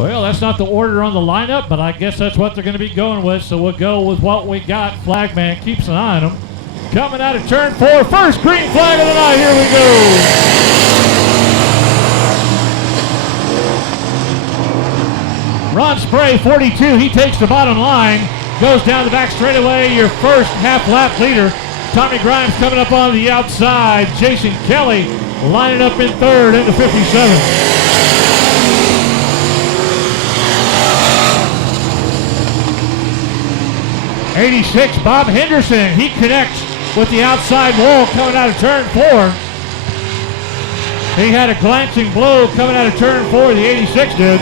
Well, that's not the order on the lineup, but I guess that's what they're going to be going with, so we'll go with what we got. Flagman keeps an eye on him. Coming out of turn 4, first green flag of the night, here we go. Ron Spray, 42, he takes the bottom line, goes down the back straightaway, your first half-lap leader. Tommy Grimes coming up on the outside. Jason Kelly lining up in third into 57. 86, Bob Henderson, he connects with the outside wall coming out of turn 4. He had a glancing blow coming out of turn 4, the 86 did.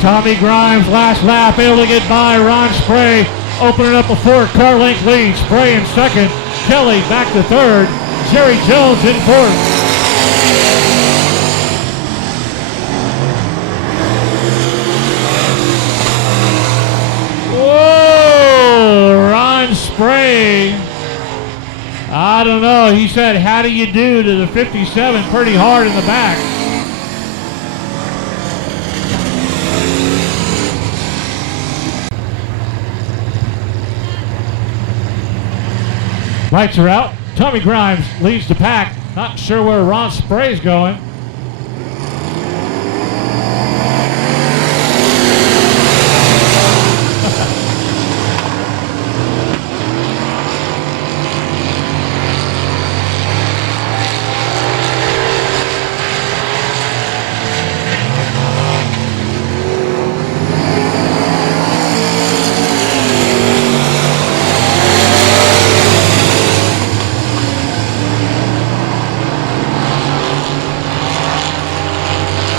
Tommy Grimes, last lap, able to get by Ron Spray, opening up a 4-car length lead. Spray in second, Kelly back to third, Jerry Jones in fourth. Spray, I don't know. He said, how do you do to the 57 pretty hard in the back. Lights are out. Tommy Grimes leads the pack. Not sure where Ron Spray's going.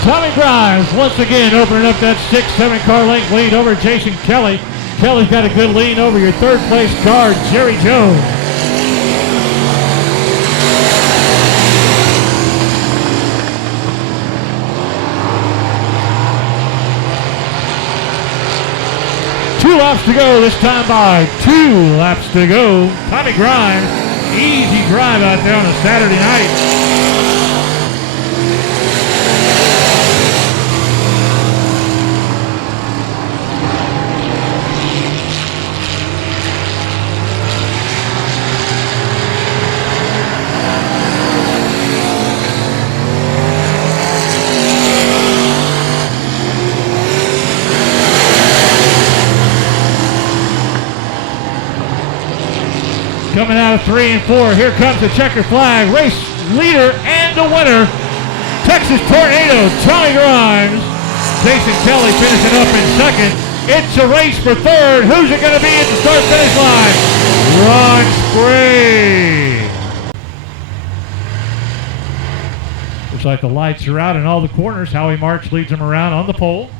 Tommy Grimes once again opening up that 6-7 car length lead over Jason Kelly. Kelly's got a good lead over your third place car, Jerry Jones. Two laps to go this time by 2 laps to go. Tommy Grimes, easy drive out there on a Saturday night. Coming out of 3 and 4, here comes the checker flag. Race leader and the winner, Texas Tornado, Tommy Grimes. Jason Kelly finishing up in second. It's a race for third. Who's it going to be at the start-finish line? Ron Spray. Looks like the lights are out in all the corners. Howie Marks leads him around on the pole.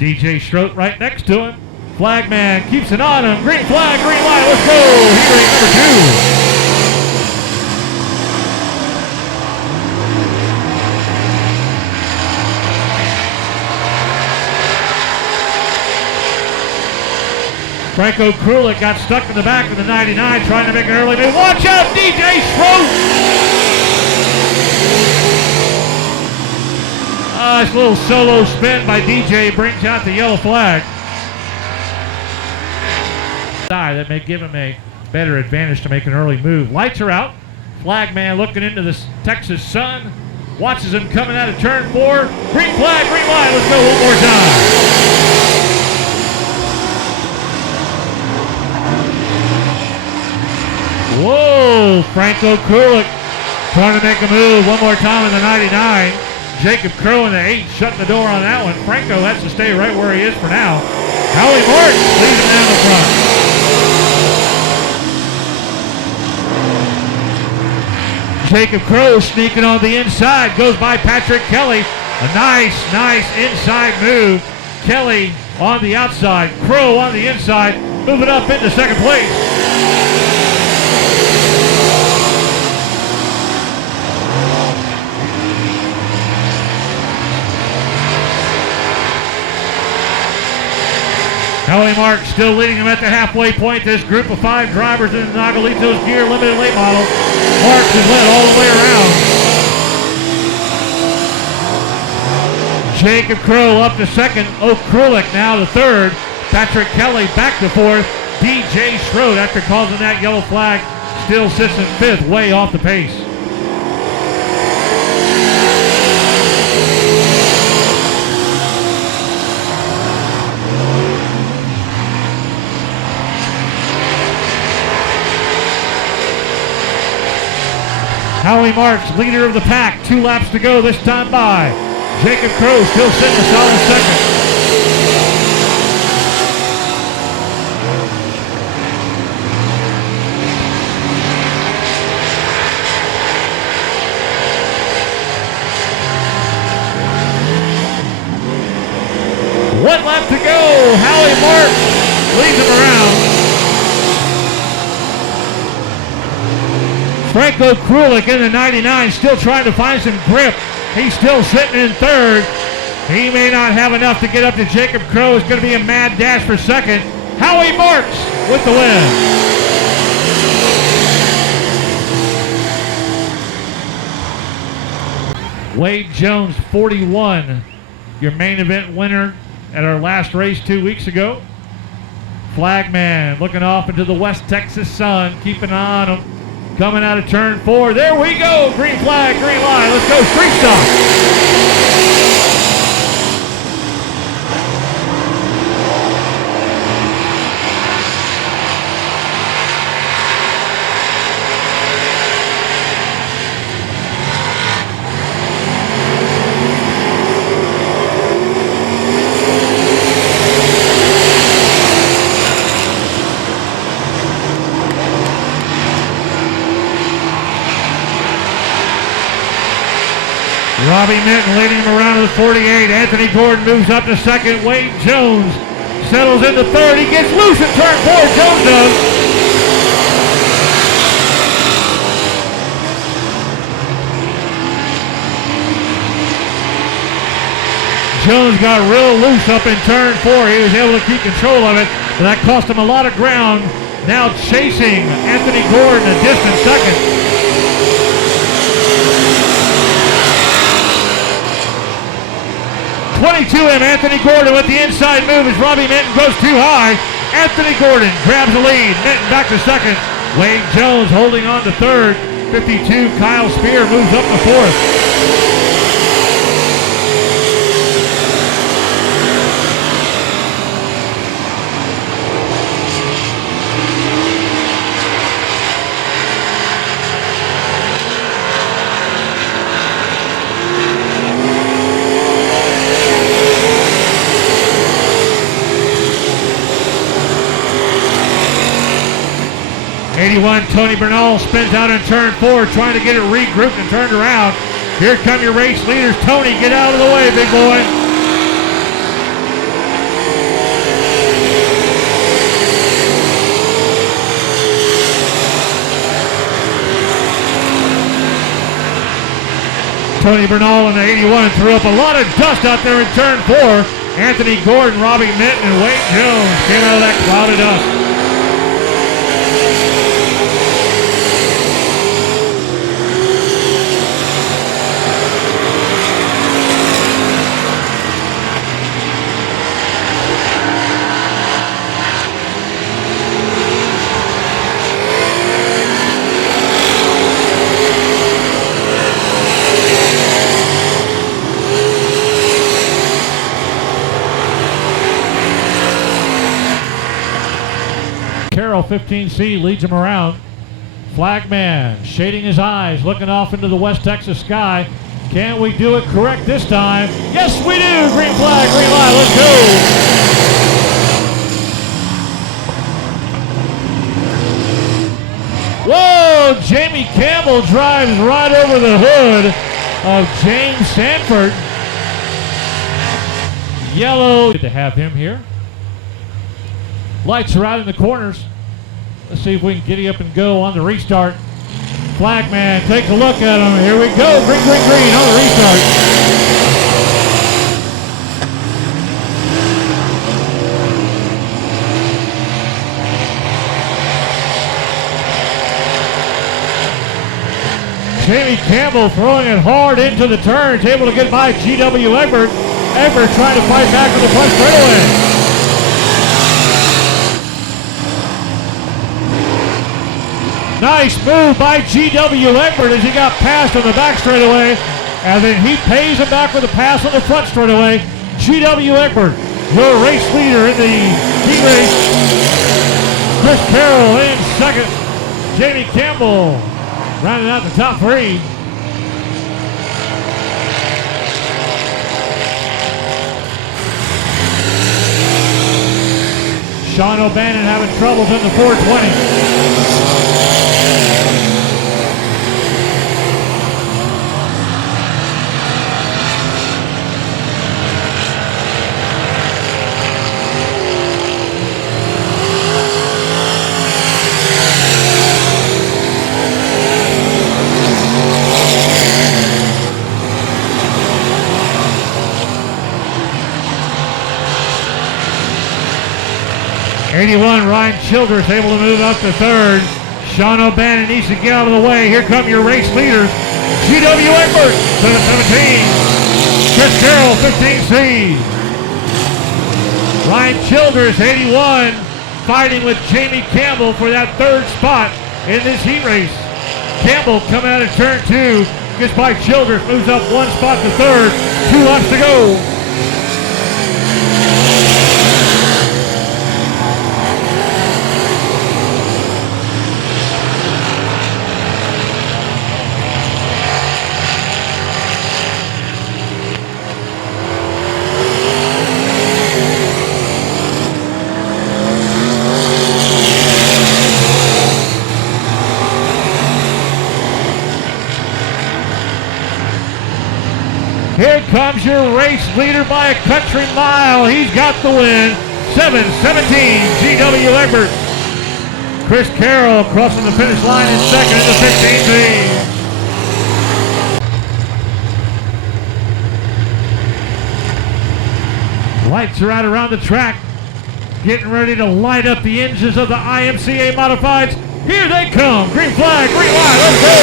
DJ Schroet right next to him. Flagman keeps it on him. Green flag, green light. Let's go. Heat number 2. Franco Krulik got stuck in the back of the 99 trying to make an early move. Watch out, DJ Schroet. Nice little solo spin by DJ brings out the yellow flag. That may give him a better advantage to make an early move. Lights are out. Flagman looking into the Texas sun. Watches him coming out of turn 4. Green flag, green light. Let's go one more time. Whoa, Franco Krulik trying to make a move one more time in the 99. Jacob Crow in the 8 shutting the door on that one. Franco has to stay right where he is for now. Howie Martin leads him down the front. Jacob Crow sneaking on the inside, goes by Patrick Kelly. A nice inside move. Kelly on the outside, Crow on the inside, moving up into second place. Howie Marks still leading them at the halfway point. This group of 5 drivers in Nagalito's Gear Limited Late Model. Marks is led all the way around. Jacob Crow up to second. O'Krulik now to third. Patrick Kelly back to fourth. DJ Schroed, after causing that yellow flag, still sits in fifth, way off the pace. Howie Marks, leader of the pack, 2 laps to go this time by. Jacob Crow still sitting a solid second. One lap to go. Howie Marks leads him around. Franco Krulik in the 99, still trying to find some grip. He's still sitting in third. He may not have enough to get up to Jacob Crow. It's going to be a mad dash for second. Howie Marks with the win. Wade Jones, 41, your main event winner at our last race 2 weeks ago. Flagman looking off into the West Texas sun, keeping an eye on him. Coming out of turn 4. There we go. Green flag, green line. Let's go. Street stop. Robbie Minton leading him around to the 48. Anthony Gordon moves up to second. Wade Jones settles into third. He gets loose in turn 4. Jones does. Jones got real loose up in turn 4. He was able to keep control of it, but that cost him a lot of ground. Now chasing Anthony Gordon a distant second. 22M, Anthony Gordon with the inside move as Robbie Minton goes too high. Anthony Gordon grabs the lead. Minton back to second. Wade Jones holding on to third. 52, Kyle Spear moves up to fourth. 81, Tony Bernal spins out in turn 4, trying to get it regrouped and turned around. Here come your race leaders. Tony, get out of the way, big boy. Tony Bernal in the 81 threw up a lot of dust out there in turn 4. Anthony Gordon, Robbie Minton, and Wade Jones came out of that cloud of dust. Carroll, 15C, leads him around. Flagman shading his eyes, looking off into the West Texas sky. Can we do it correct this time? Yes, we do! Green flag, green line, let's go! Whoa! Jamie Campbell drives right over the hood of James Sanford. Yellow. Good to have him here. Lights are out in the corners. Let's see if we can giddy up and go on the restart. Flagman, take a look at him. Here we go. Green, green, green on the restart. Jamie Campbell throwing it hard into the turns, able to get by G.W. Egbert. Egbert trying to fight back with the front straightaway. Nice move by G.W. Egbert as he got passed on the back straightaway, and then he pays him back with a pass on the front straightaway. G.W. Egbert, your race leader in the heat race. Chris Carroll in second. Jamie Campbell rounding out the top three. Sean O'Bannon having troubles in the 420. Ryan Childress able to move up to third. Sean O'Bannon needs to get out of the way. Here come your race leaders. G.W. Egbert, 717. Chris Carroll, 15C. Ryan Childress, 81, fighting with Jamie Campbell for that third spot in this heat race. Campbell coming out of turn two, gets by Childress, moves up one spot to third. 2 laps to go. Here comes your race leader by a country mile. He's got the win. 717, G.W. Egbert. Chris Carroll crossing the finish line in second in the 15B. Lights are out around the track. Getting ready to light up the engines of the IMCA Modifieds. Here they come. Green flag, green light, let's go.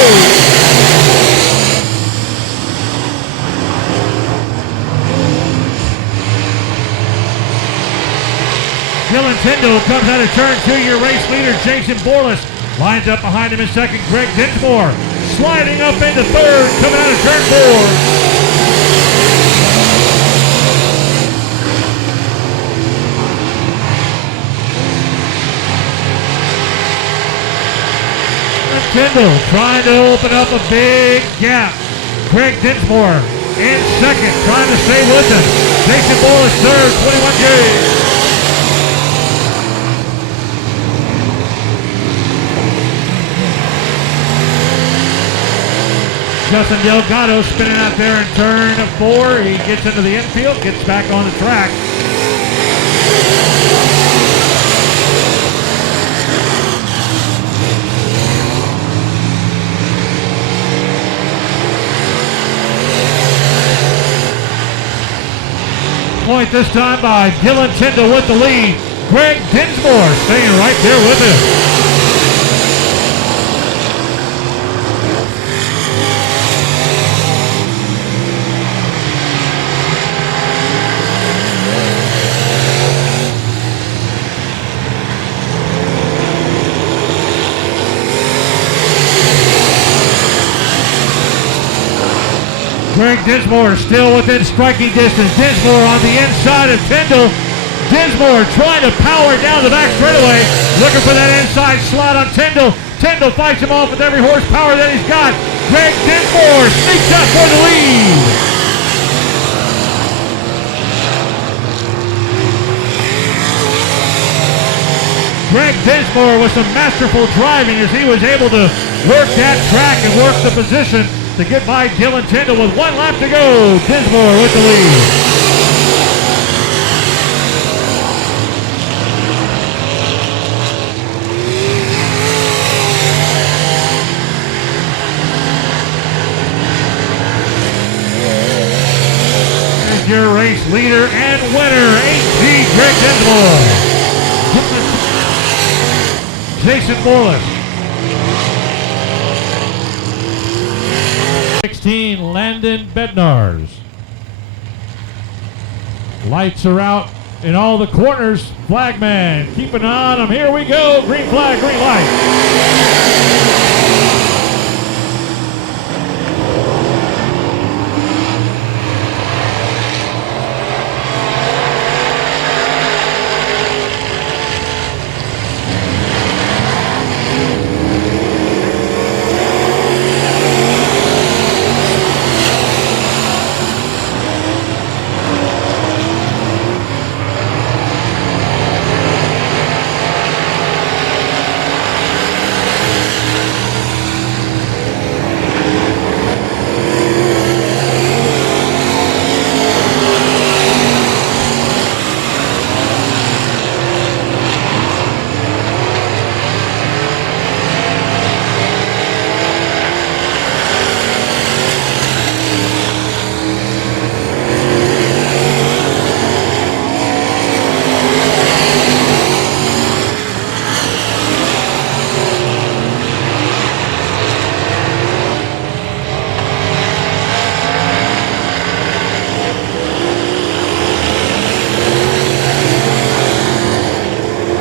Dylan Tyndall comes out of turn two. Your race leader, Jason Borlas, lines up behind him in second. Greg Dinsmore sliding up into third, coming out of turn four. Tyndall trying to open up a big gap. Greg Dinsmore in second, trying to stay with him. Jason Borlas third, 21K. Justin Delgado spinning out there in turn four. He gets into the infield, gets back on the track. Point this time by Dylan Tyndall with the lead. Greg Dinsmore staying right there with him. Greg Dinsmore still within striking distance. Dinsmore on the inside of Tyndall. Dinsmore trying to power down the back straightaway. Looking for that inside slot on Tyndall. Tyndall fights him off with every horsepower that he's got. Greg Dinsmore sneaks up for the lead. Greg Dinsmore with some masterful driving as he was able to work that track and work the position to get by Dylan Tyndall with 1 lap to go. Dinsmore with the lead. Here's your race leader and winner, 8G Greg Dinsmore. Jason Borlas. 16, Landon Bednarz. Lights are out in all the corners. Flagman, keep an eye on him. Here we go. Green flag, green light.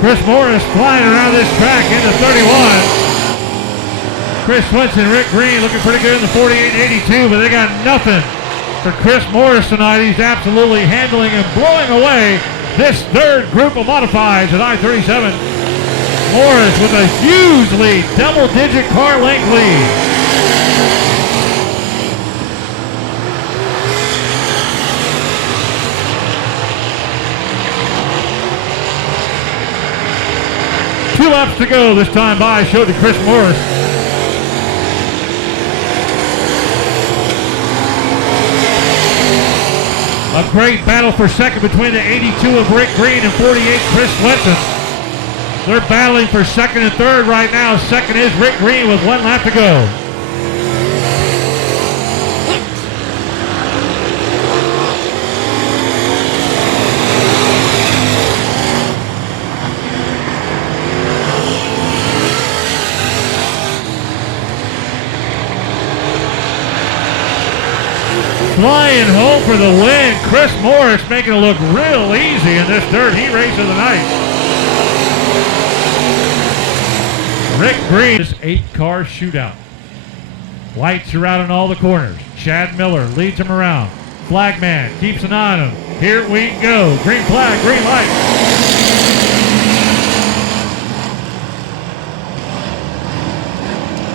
Chris Morris flying around this track into 31. Chris Swenson, Rick Green looking pretty good in the 48.82, but they got nothing for Chris Morris tonight. He's absolutely handling and blowing away this third group of modifieds at I-37. Morris with a huge lead, double-digit car length lead. Two laps to go this time by, showed to Chris Morris. A great battle for second between the 82 of Rick Green and 48 Chris Swenson. They're battling for second and third right now. Second is Rick Green with 1 lap to go. Flying home for the win. Chris Morris making it look real easy in this third heat race of the night. Rick Green, this 8-car shootout. Lights are out in all the corners. Chad Miller leads him around. Flagman keeps an eye on him. Here we go. Green flag, green light.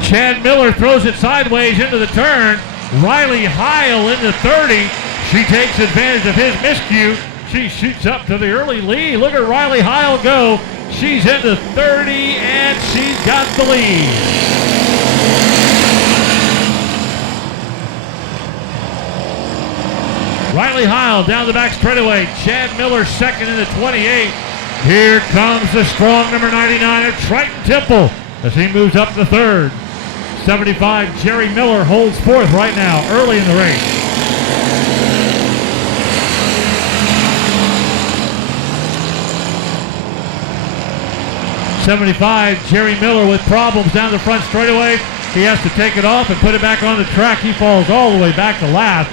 Chad Miller throws it sideways into the turn. Riley Heil into 30. She takes advantage of his miscue. She shoots up to the early lead. Look at Riley Heil go. She's into 30 and she's got the lead. Riley Heil down the back straightaway. Chad Miller second in the 28. Here comes the strong number 99 of Triton Temple as he moves up to third. 75, Jerry Miller holds fourth right now, early in the race. '75, Jerry Miller with problems down the front straightaway. He has to take it off and put it back on the track. He falls all the way back to last.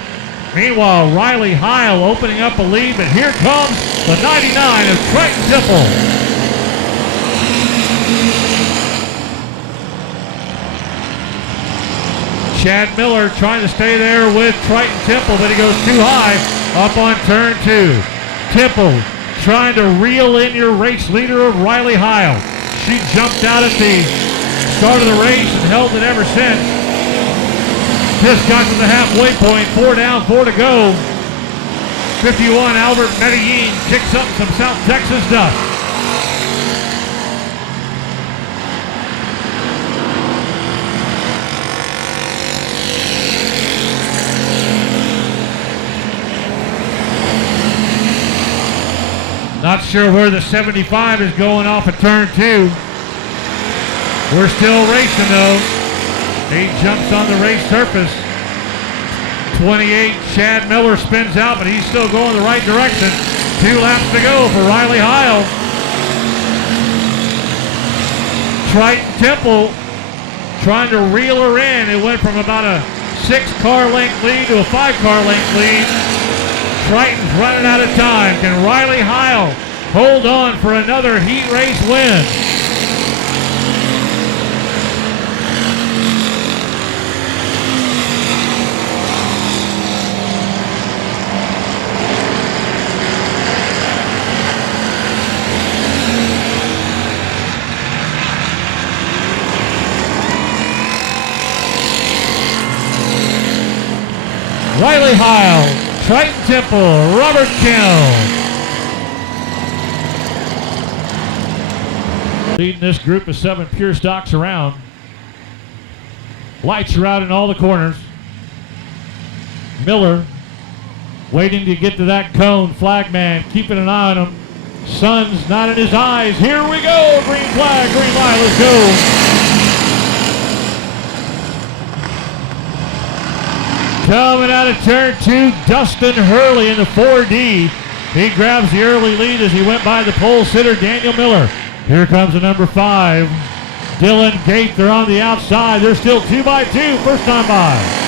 Meanwhile, Riley Heil opening up a lead, but here comes the 99 of Triton Temple. Chad Miller trying to stay there with Triton Temple, but he goes too high up on turn 2. Temple trying to reel in your race leader of Riley Heil. She jumped out at the start of the race and held it ever since. Just got to the halfway point, 4 down, 4 to go. 51, Albert Medellin kicks up some South Texas dust. Not sure where the 75 is going off of turn 2. We're still racing though. He jumps on the race surface. 28, Chad Miller spins out, but he's still going the right direction. 2 laps to go for Riley Heil. Triton Temple trying to reel her in. It went from about a 6-car length lead to a 5-car length lead. Triton's running out of time. Can Riley Heil hold on for another heat race win? Riley Heil, Triton Temple, Robert Kell. Leading this group of 7 pure stocks around. Lights are out in all the corners. Miller waiting to get to that cone. Flagman keeping an eye on him. Sun's not in his eyes. Here we go. Green flag, green light. Let's go. Coming out of turn 2, Dustin Hurley in the 4D. He grabs the early lead as he went by the pole sitter, Daniel Miller. Here comes the number 5, Dylan Gaither on the outside. They're still 2x2, first time by.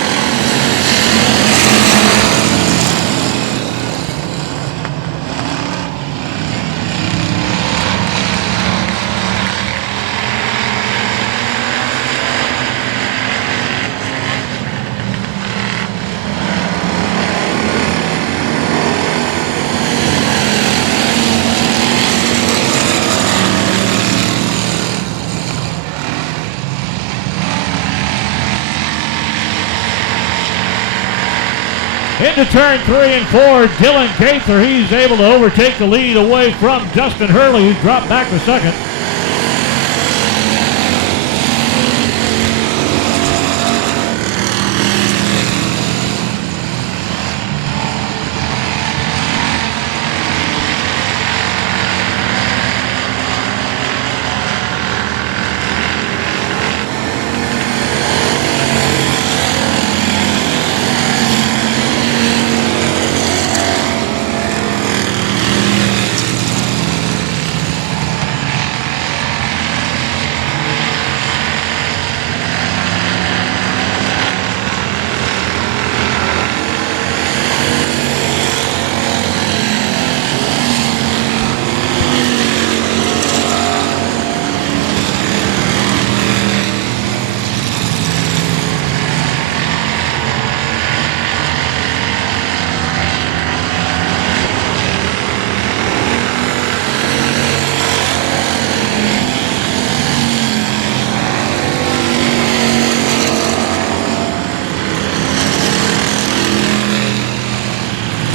Into turn 3 and 4, Dylan Gaither, he's able to overtake the lead away from Dustin Hurley, who dropped back to second.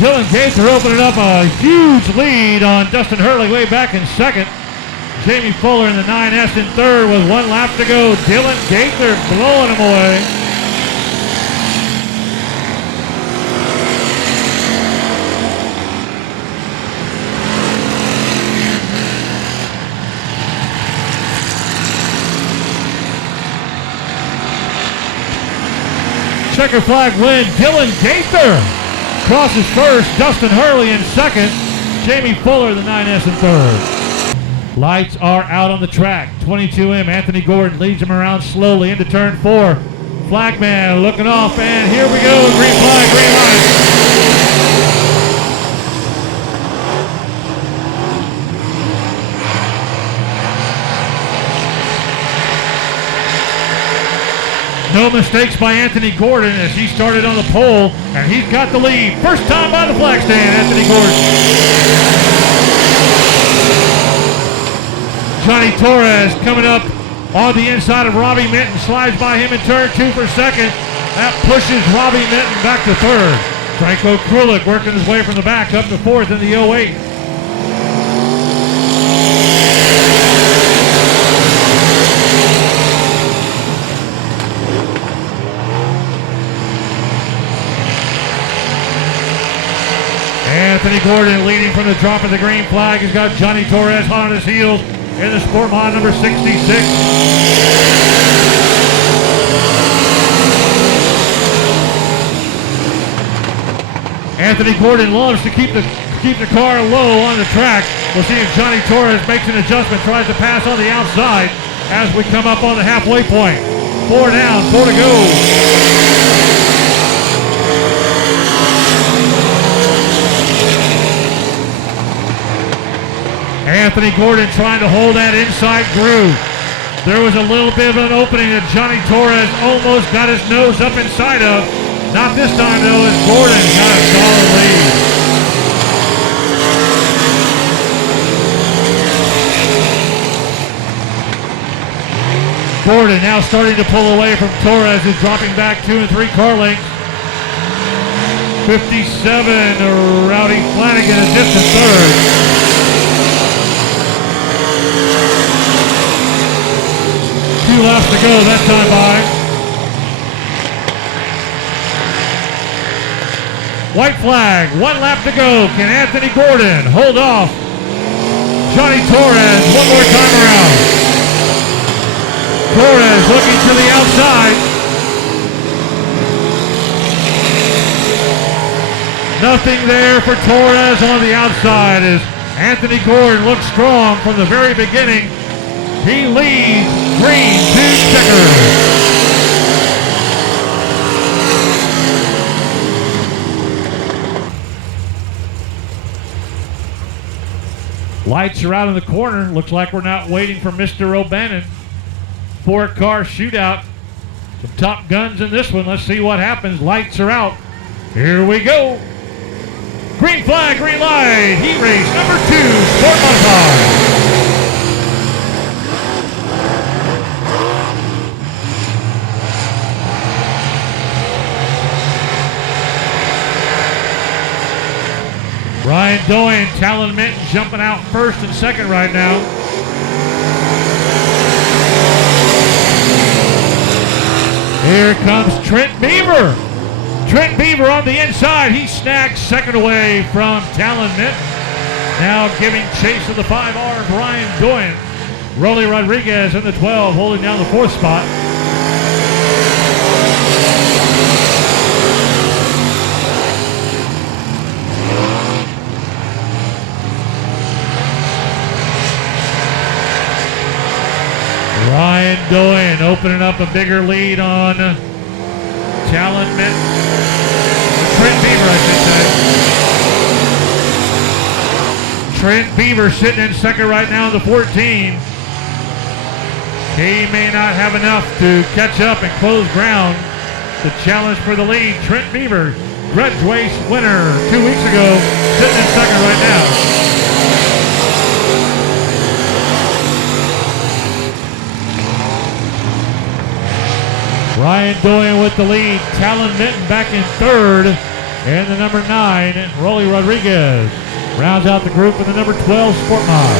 Dylan Gaither opening up a huge lead on Dustin Hurley way back in second. Jamie Fuller in the 9S in third with 1 lap to go. Dylan Gaither blowing him away. Checker flag win, Dylan Gaither crosses first, Dustin Hurley in second, Jamie Fuller the 9S in third. Lights are out on the track. 22M, Anthony Gordon leads him around slowly into turn 4. Flagman looking off, and here we go, green flag, green light. No mistakes by Anthony Gordon as he started on the pole, and he's got the lead. First time by the flag stand, Anthony Gordon. Johnny Torres coming up on the inside of Robbie Minton, slides by him in turn 2 for second. That pushes Robbie Minton back to third. Franco Krulik working his way from the back up to 4th in the 08. Anthony Gordon leading from the drop of the green flag. He's got Johnny Torres on his heels in the Sport Mod number 66. Anthony Gordon loves to keep the car low on the track. We'll see if Johnny Torres makes an adjustment, tries to pass on the outside as we come up on the halfway point. 4 down, 4 to go. Anthony Gordon trying to hold that inside groove. There was a little bit of an opening that Johnny Torres almost got his nose up inside of. Not this time though, as Gordon got a solid lead. Gordon now starting to pull away from Torres, who's dropping back 2 and 3 car lengths. 57, Rowdy Flanagan is just in third. Two laps to go that time by. White flag, 1 lap to go. Can Anthony Gordon hold off Johnny Torres one more time around? Torres looking to the outside. Nothing there for Torres on the outside as Anthony Gordon looks strong from the very beginning. He leads green to checker. Lights are out in the corner. Looks like we're not waiting for Mr. O'Bannon. 4-car shootout. Some top guns in this one. Let's see what happens. Lights are out. Here we go. Green flag, green light. Heat race number 2, Sport Modified. Ryan Doyle, Talon Minton jumping out first and second right now. Here comes Trent Beaver. Trent Beaver on the inside. He snags second away from Talon Minton. Now giving chase to the 5R, Ryan Doyle. Rolly Rodriguez in the 12, holding down the 4th spot. Ryan Doyle opening up a bigger lead on Talon Minton. Trent Beaver, I should say. Trent Beaver sitting in second right now in the 14. He may not have enough to catch up and close ground. The challenge for the lead. Trent Beaver, Grudge Race winner 2 weeks ago, sitting in second right now. Ryan Doyle with the lead. Talon Minton back in third. And the number 9, Rolly Rodriguez, rounds out the group with the number 12, Sport Mod.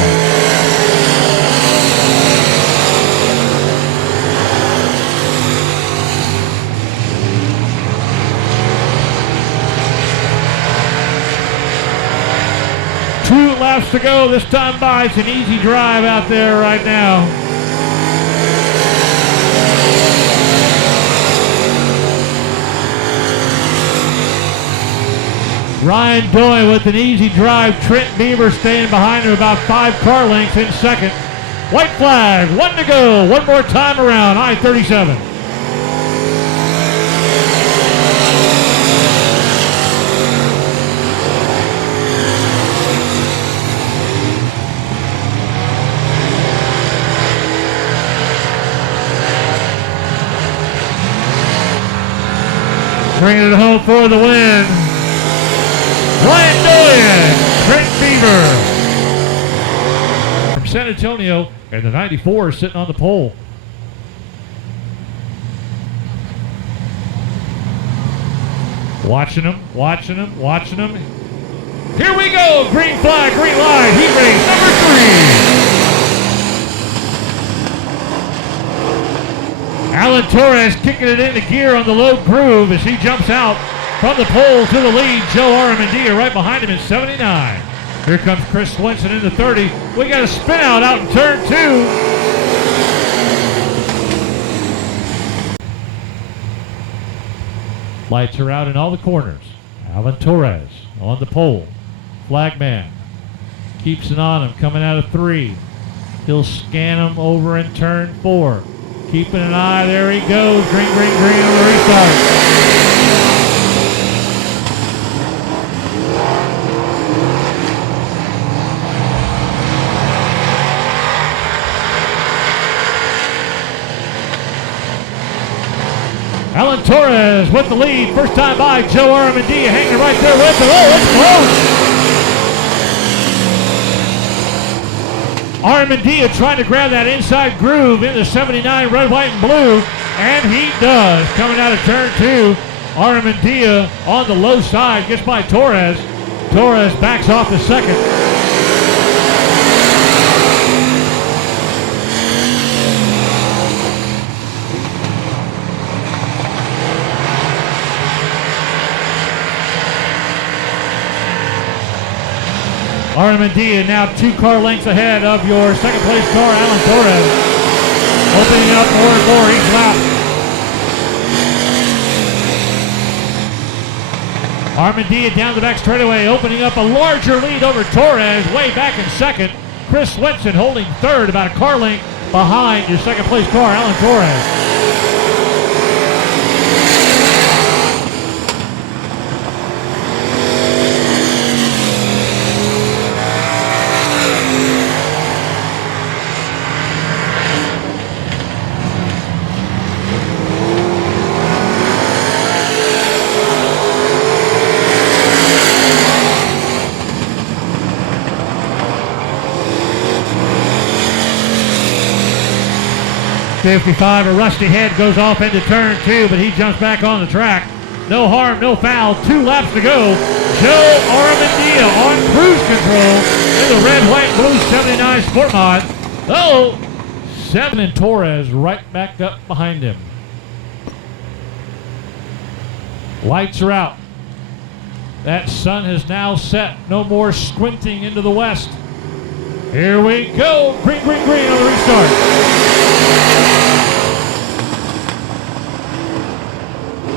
Two laps to go this time by. It's an easy drive out there right now. Ryan Doyle with an easy drive. Trent Beaver staying behind him about 5 car lengths in second. White flag, 1 to go. One more time around I-37. Bringing it home for the win. Ryan Doyle, Trent Beaver from San Antonio, and the 94 sitting on the pole. Watching him. Here we go, green flag, green light, heat race number 3. Alan Torres kicking it into gear on the low groove as he jumps out. From the pole to the lead, Joe Armandia right behind him in 79. Here comes Chris Swenson into 30. We got a spin out in turn 2. Lights are out in all the corners. Alan Torres on the pole. Flagman keeps it on him, coming out of 3. He'll scan him over in turn 4. Keeping an eye, there he goes. Green on the restart. Alan Torres with the lead. First time by Joe Armandia hanging right there with him. Oh, it's close. Armandia trying to grab that inside groove in the 79 red, white, and blue. And he does. Coming out of turn 2. Armandia on the low side gets by Torres. Torres backs off the second. Armandia now 2 car lengths ahead of your second place car, Alan Torres. Opening up more and more each lap. Armandia down the back straightaway, opening up a larger lead over Torres, way back in second. Chris Swenson holding third, about a car length behind your second place car, Alan Torres. .55, a rusty head goes off into turn 2, but he jumps back on the track. No harm, no foul, 2 laps to go. Joe Armandia on cruise control in the red, white, blue 79 Sport Mod. Oh, 7 and Torres right back up behind him. Lights are out. That sun has now set. No more squinting into the west. Here we go. Green, green, green on the restart.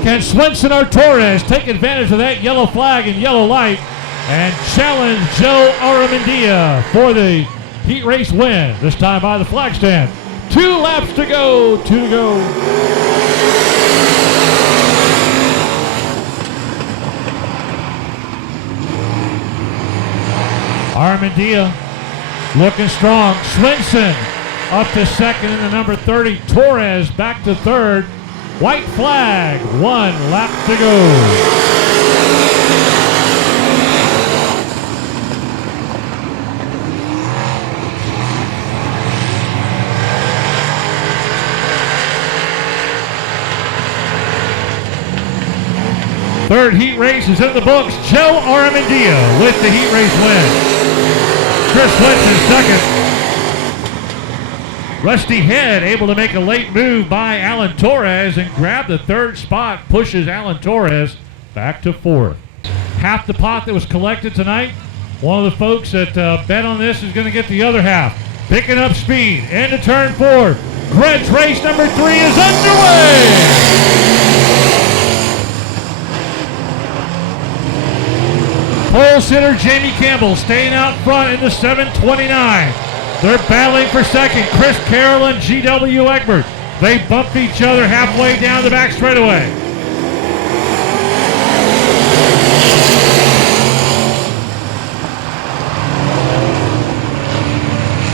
Can Swenson or Torres take advantage of that yellow flag and yellow light and challenge Joe Armandia for the heat race win, this time by the flag stand? 2 laps to go, 2 to go. Armandia looking strong. Swenson up to second in the number 30. Torres back to third. White flag, 1 lap to go. Third heat race is in the books. Joe Armandia with the heat race win. Chris Swenson second. Rusty Head able to make a late move by Alan Torres and grab the third spot, pushes Alan Torres back to 4th. Half the pot that was collected tonight, one of the folks that bet on this is going to get the other half. Picking up speed into turn 4. Grudge race number 3 is underway. Pole sitter Jamie Campbell staying out front in the 729. They're battling for second. Chris Carroll and G.W. Egbert. They bumped each other halfway down the back straightaway.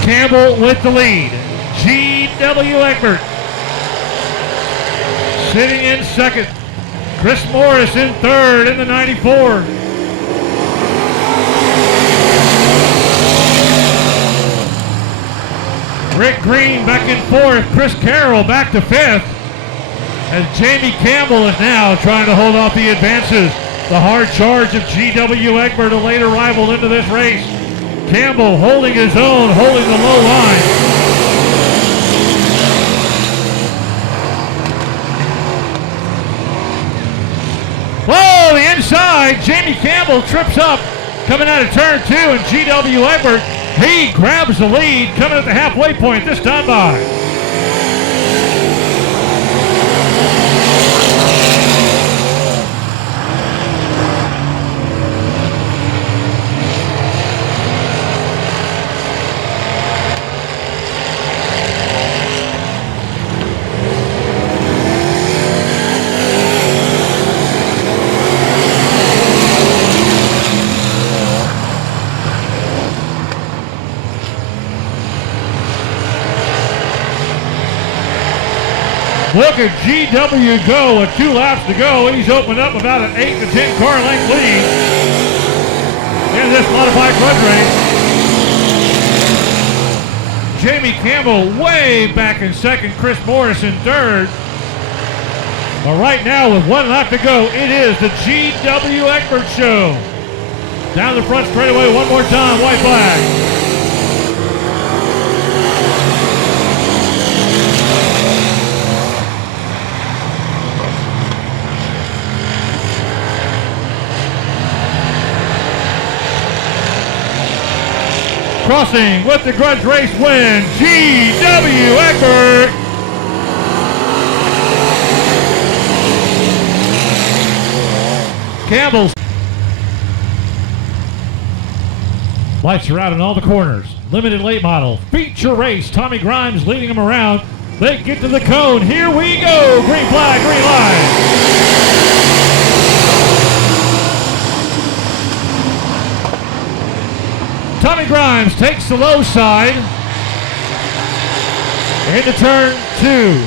Campbell with the lead. G.W. Egbert sitting in second. Chris Morris in third in the 94. Rick Green back in 4th. Chris Carroll back to 5th. As Jamie Campbell is now trying to hold off the advances. The hard charge of G.W. Egbert, a late arrival into this race. Campbell holding his own, holding the low line. Whoa, the inside. Jamie Campbell trips up coming out of turn 2, and G.W. Egbert, he grabs the lead coming at the halfway point this time by. Look at GW go with 2 laps to go. He's opened up about an 8 to 10 car length lead in this modified grudge race. Jamie Campbell way back in second, Chris Morris in third. But right now with 1 lap to go, it is the GW Egbert Show. Down the front straightaway one more time, white flag. Crossing with the grudge race win, GW Egbert. Campbell's. Lights are out in all the corners. Limited late model. Feature race. Tommy Grimes leading them around. They get to the cone. Here we go. Green flag, green line. Tommy Grimes takes the low side. Into turn 2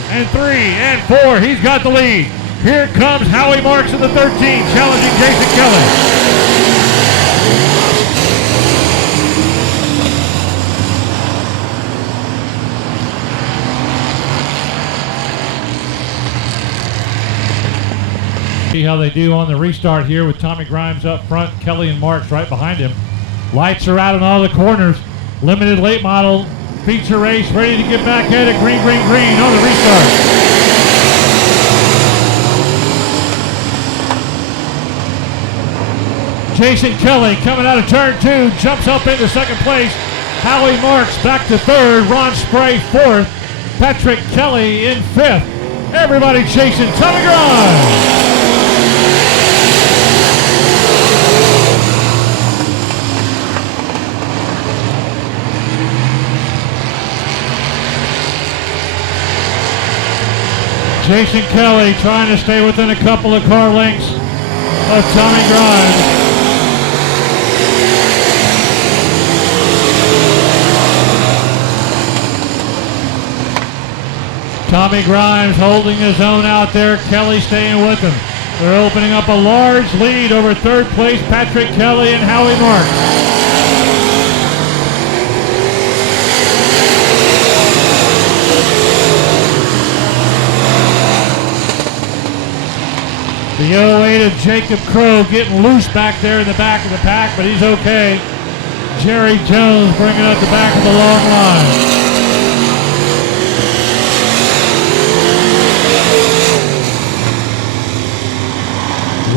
and 3 and 4. He's got the lead. Here comes Howie Marks in the 13, challenging Jason Kelly. See how they do on the restart here with Tommy Grimes up front, Kelly and Marks right behind him. Lights are out in all the corners. Limited late model feature race ready to get back at it. Green, green, green on the restart. Jason Kelly coming out of turn 2, jumps up into second place. Howie Marks back to third. Ron Spray fourth. Patrick Kelly in fifth. Everybody chasing Tommy Grimes. Jason Kelly trying to stay within a couple of car lengths of Tommy Grimes. Tommy Grimes holding his own out there. Kelly staying with him. They're opening up a large lead over third place Patrick Kelly and Howie Marks. The 08 of Jacob Crow getting loose back there in the back of the pack, but he's okay. Jerry Jones bringing up the back of the long line.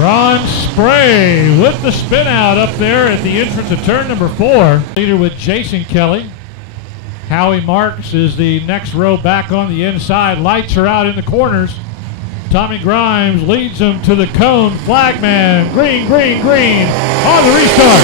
Ron Spray with the spin out up there at the entrance of turn number 4. Leader with Jason Kelly. Howie Marks is the next row back on the inside. Lights are out in the corners. Tommy Grimes leads them to the cone. Flagman, green, green, green on the restart.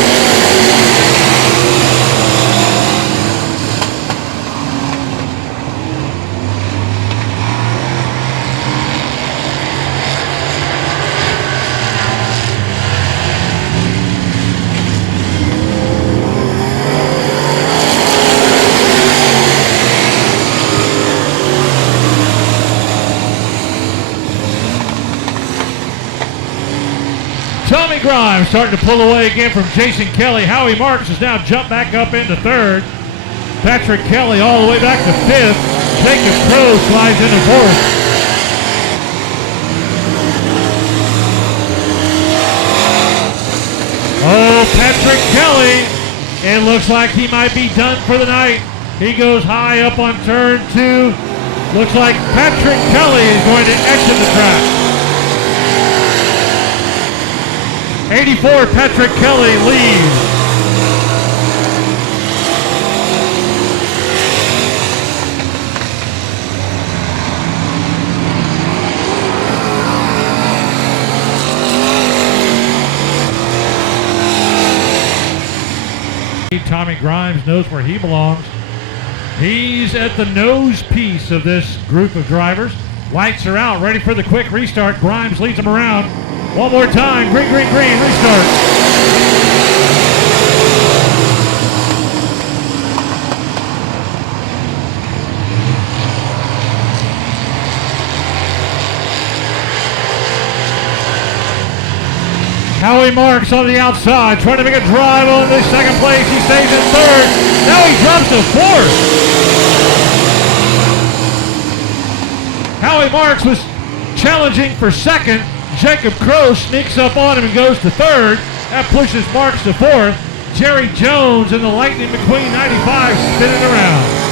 Tommy Grimes starting to pull away again from Jason Kelly. Howie Marks has now jumped back up into third. Patrick Kelly all the way back to fifth. Jacob Crow slides into fourth. Oh, Patrick Kelly. It looks like he might be done for the night. He goes high up on turn 2. Looks like Patrick Kelly is going to exit the track. 84, Patrick Kelly leads. Tommy Grimes knows where he belongs. He's at the nose piece of this group of drivers. Lights are out, ready for the quick restart. Grimes leads them around. One more time, green, green, green, restart. Howie Marks on the outside, trying to make a drive on the second place. He stays in third. Now he drops to fourth. Howie Marks was challenging for second. Jacob Crow sneaks up on him and goes to third. That pushes Marks to fourth. Jerry Jones and the Lightning McQueen 95 spinning around.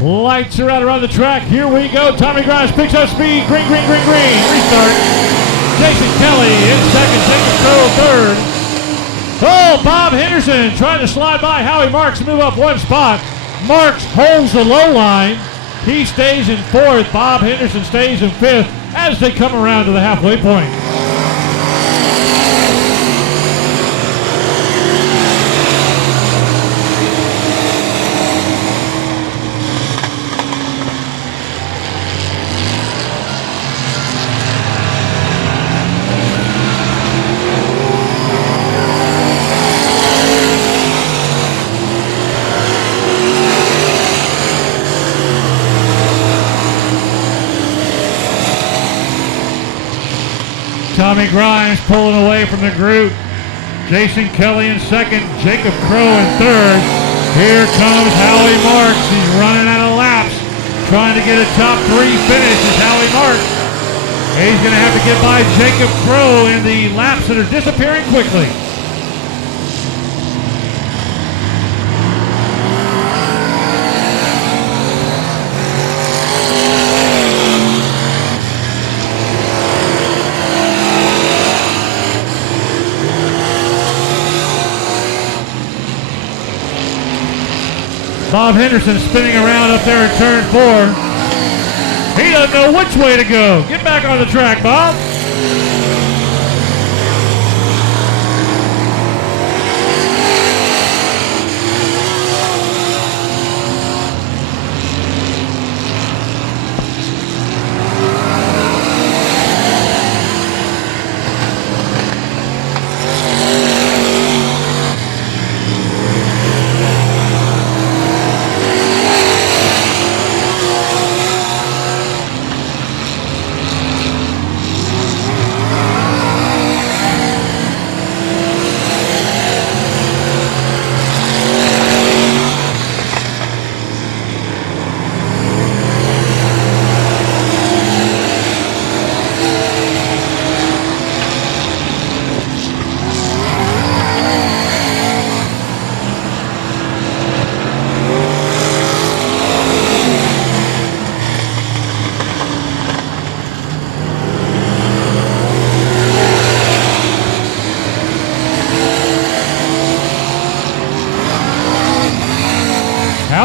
Lights are out around the track. Here we go. Tommy Grimes picks up speed. Green, green, green, green. Restart. Jason Kelly in second. Jacob Crow third. Oh, Bob Henderson trying to slide by Howie Marks to move up one spot. Marks holds the low line. He stays in fourth. Bob Henderson stays in fifth as they come around to the halfway point. Tommy Grimes pulling away from the group. Jason Kelly in second. Jacob Crow in third. Here comes Howie Marks. He's running out of laps. Trying to get a top three finish is Howie Marks. He's going to have to get by Jacob Crow in the laps that are disappearing quickly. Bob Henderson spinning around up there in turn four. He doesn't know which way to go. Get back on the track, Bob.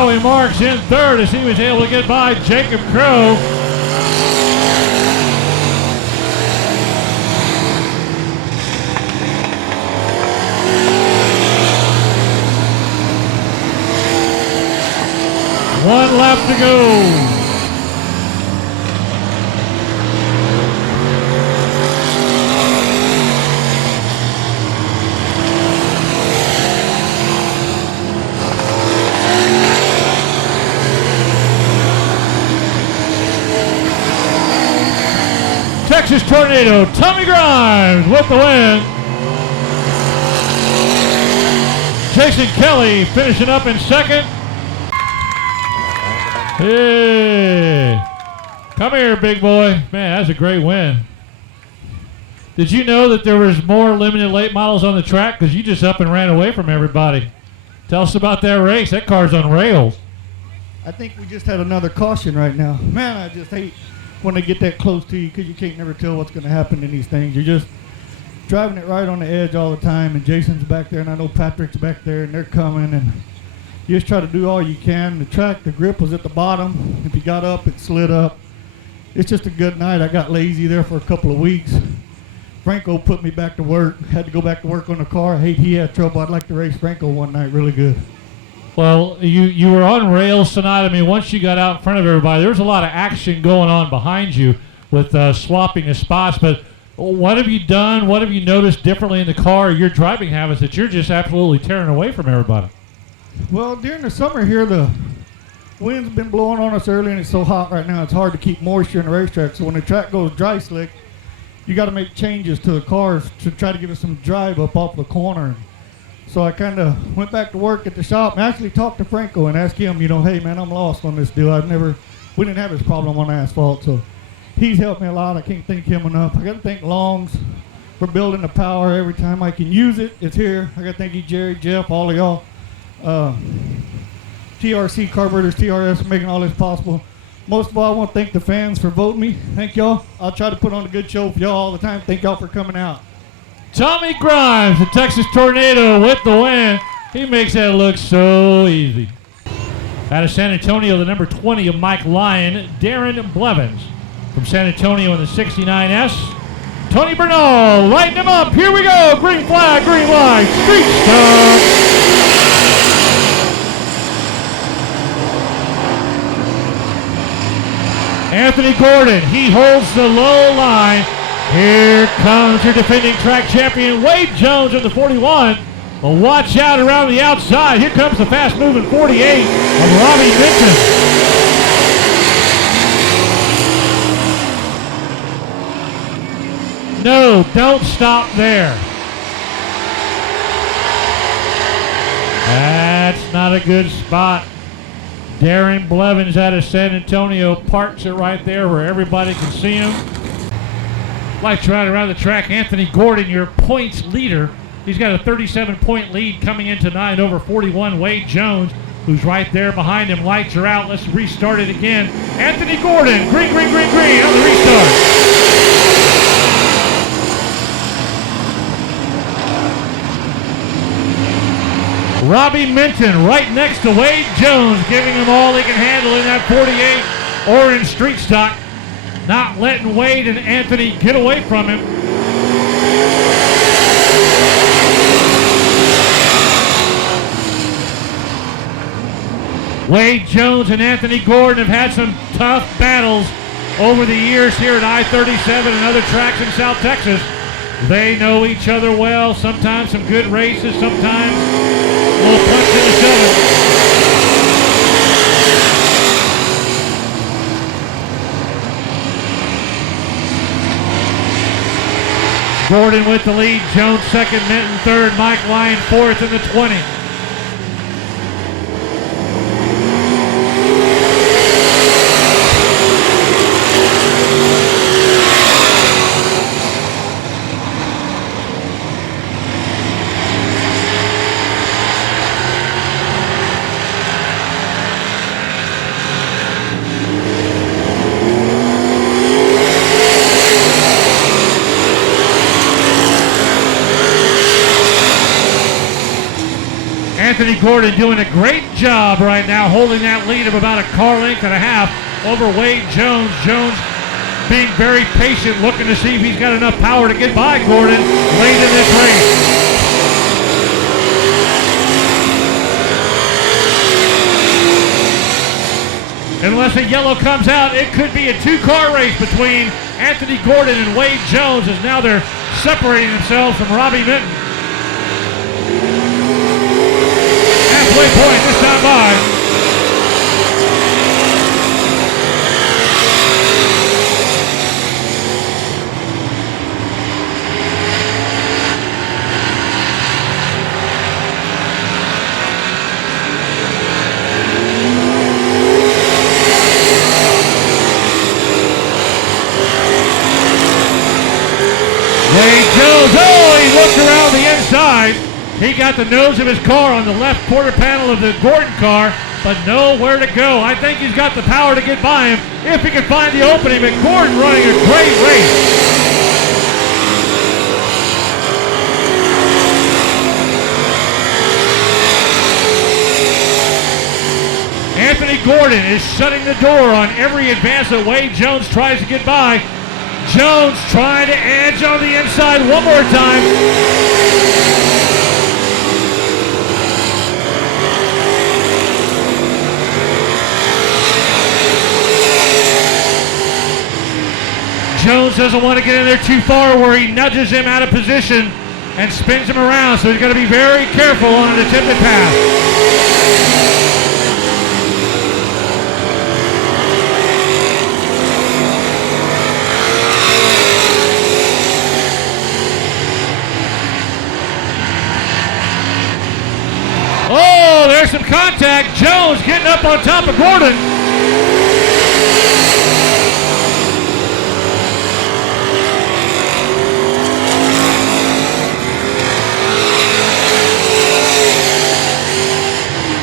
Howie Marks in third as he was able to get by Jacob Crow. One lap to go. Texas Tornado, Tommy Grimes with the win. Jason Kelly finishing up in second. Hey, come here, big boy. Man, that's a great win. Did you know that there was more limited late models on the track? Because you just up and ran away from everybody. Tell us about that race. That car's on rails. I think we just had another caution right now. Man, I just hate when they get that close to you because you can't never tell what's going to happen in these things. driving it right on the edge all the time, and Jason's back there, and I know Patrick's back there, and they're coming, and you just try to do all you can. The track, the grip was at the bottom. If you got up, it slid up. It's just a good night. I got lazy there for a couple of weeks. Franco put me back to work. Had to go back to work on the car. Hey, he had trouble. I'd like to race Franco one night really good. Well, you were on rails tonight. I mean, once you got out in front of everybody, there was a lot of action going on behind you with swapping of spots. But what have you done? What have you noticed differently in the car, your driving habits, that you're just absolutely tearing away from everybody? Well, during the summer here, the wind's been blowing on us early, and it's so hot right now, it's hard to keep moisture in the racetrack. So when the track goes dry slick, you got to make changes to the cars to try to give us some drive up off the corner. So I kind of went back to work at the shop and actually talked to Franco and asked him, hey man, I'm lost on this deal. We didn't have this problem on asphalt, so he's helped me a lot. I can't thank him enough. I got to thank Longs for building the power. Every time I can use it, it's here. I got to thank you, Jerry, Jeff, all of y'all. TRC Carburetors, TRS, for making all this possible. Most of all, I want to thank the fans for voting me. Thank y'all. I'll try to put on a good show for y'all all the time. Thank y'all for coming out. Tommy Grimes, the Texas Tornado, with the win. He makes that look so easy. Out of San Antonio, the number 20 of Mike Lyon, Darren Blevins. From San Antonio in the 69S, Tony Bernal, lighting him up. Here we go. Green flag, green light, street stop. Anthony Gordon, he holds the low line. Here comes your defending track champion, Wade Jones in the 41. But watch out around the outside. Here comes the fast-moving 48 of Robbie Minton. No, don't stop there. That's not a good spot. Darren Blevins out of San Antonio parks it right there where everybody can see him. Lights right around the track. Anthony Gordon, your points leader. He's got a 37-point lead coming in tonight over 41 Wade Jones, who's right there behind him. Lights are out. Let's restart it again. Anthony Gordon, green, green, green, green on the restart. Robbie Minton right next to Wade Jones, giving him all he can handle in that 48 orange street stock. Not letting Wade and Anthony get away from him. Wade Jones and Anthony Gordon have had some tough battles over the years here at I-37 and other tracks in South Texas. They know each other well. Sometimes some good races, sometimes a little punch in the shoulder. Gordon with the lead, Jones second, Minton third, Mike Lyon fourth in the 20. Anthony Gordon doing a great job right now, holding that lead of about a car length and a half over Wade Jones. Jones being very patient, looking to see if he's got enough power to get by Gordon late in this race. Unless a yellow comes out, it could be a two-car race between Anthony Gordon and Wade Jones, as now they're separating themselves from Robbie Minton. Halfway point this time by. Wade Jones, oh, he looked around the inside. He got the nose of his car on the left quarter panel of the Gordon car, but nowhere to go. I think he's got the power to get by him if he can find the opening. But Gordon running a great race. Gordon is shutting the door on every advance that Wade Jones tries to get by. Jones trying to edge on the inside one more time. Jones doesn't want to get in there too far where he nudges him out of position and spins him around, so he's got to be very careful on an attempted pass. Oh, there's some contact. Jones getting up on top of Gordon.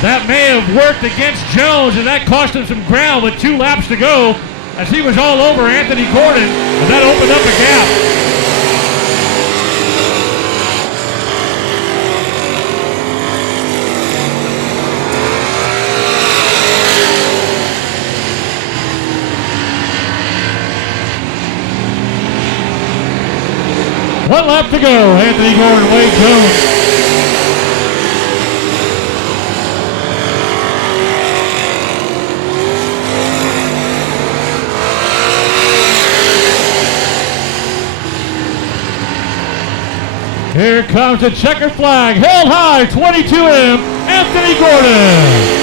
That may have worked against Jones, and that cost him some ground with 2 laps to go as he was all over Anthony Gordon, and that opened up a gap. One lap to go. Anthony Gordon, Wade Jones. Here comes the checkered flag, held high, 22M, Anthony Gordon.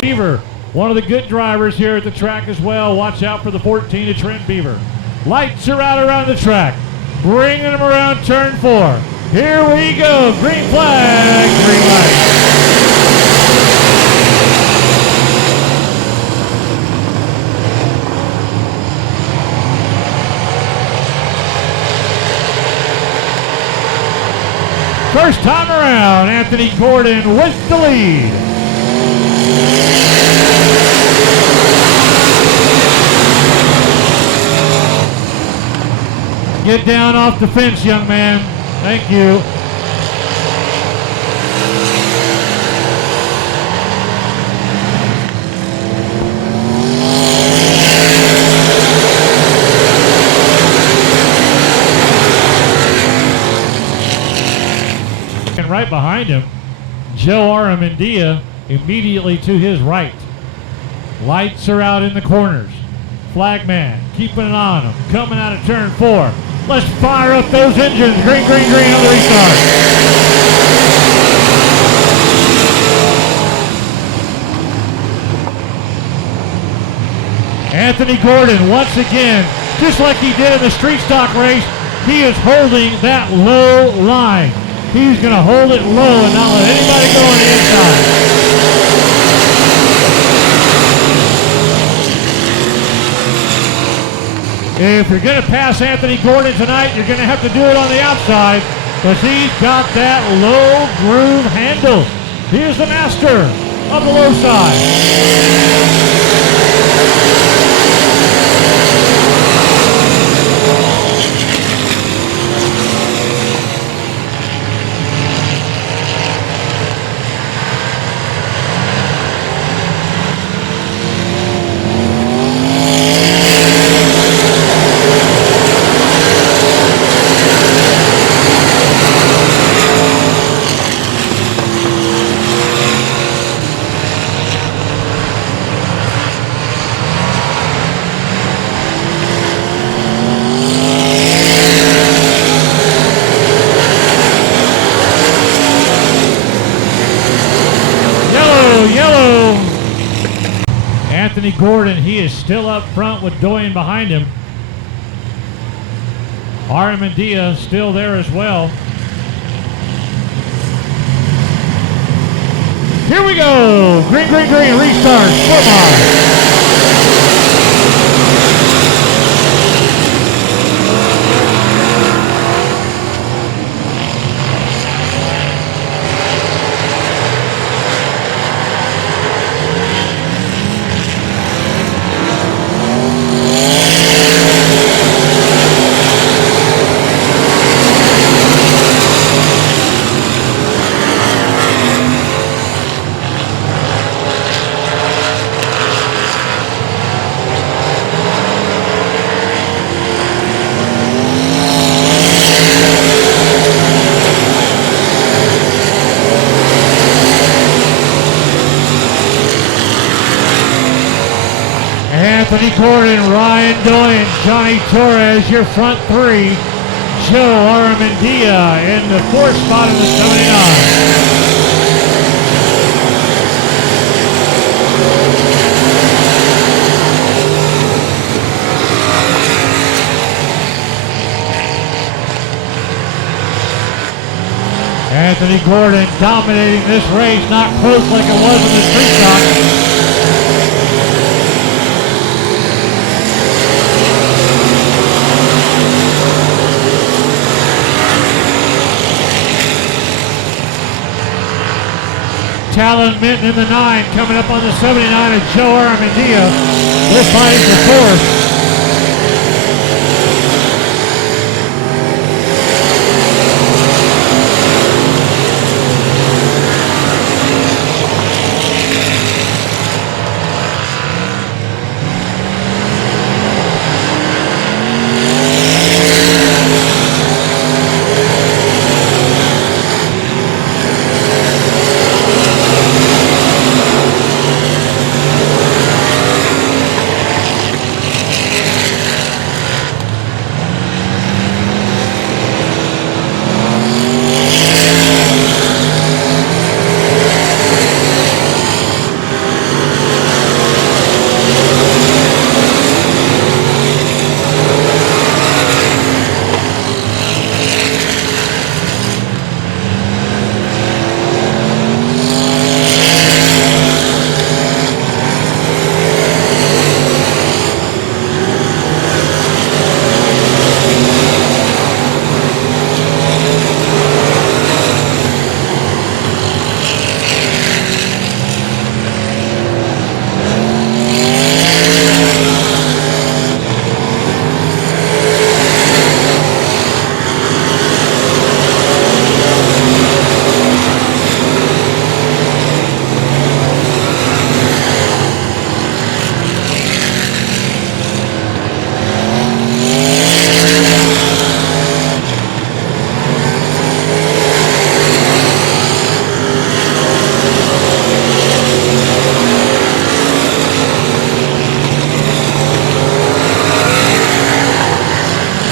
Beaver, one of the good drivers here at the track as well. Watch out for the 14 of Trent Beaver. Lights are out around the track, bringing them around turn 4. Here we go, green flag, green light. First time around, Anthony Gordon with the lead. Get down off the fence, young man. Thank you. And right behind him, Joe Aramendia immediately to his right. Lights are out in the corners. Flagman keeping an eye on him. Coming out of turn 4. Let's fire up those engines. Green, green, green on the restart. Anthony Gordon, once again, just like he did in the street stock race, he is holding that low line. He's going to hold it low and not let anybody go on the inside. If you're going to pass Anthony Gordon tonight, you're going to have to do it on the outside because he's got that low groove handle. He is the master of the low side. Anthony Gordon, he is still up front with Doyen behind him. Aramendia still there as well. Here we go. Green, green, green. Restart. Football. Anthony Gordon, Ryan Doyen, Johnny Torres, your front three. Joe Armandia in the fourth spot in the 79. Anthony Gordon dominating this race, not close like it was in the street stock. Talon Minton in the 9, coming up on the 79 of Joe Armandia. They're fighting for fourth.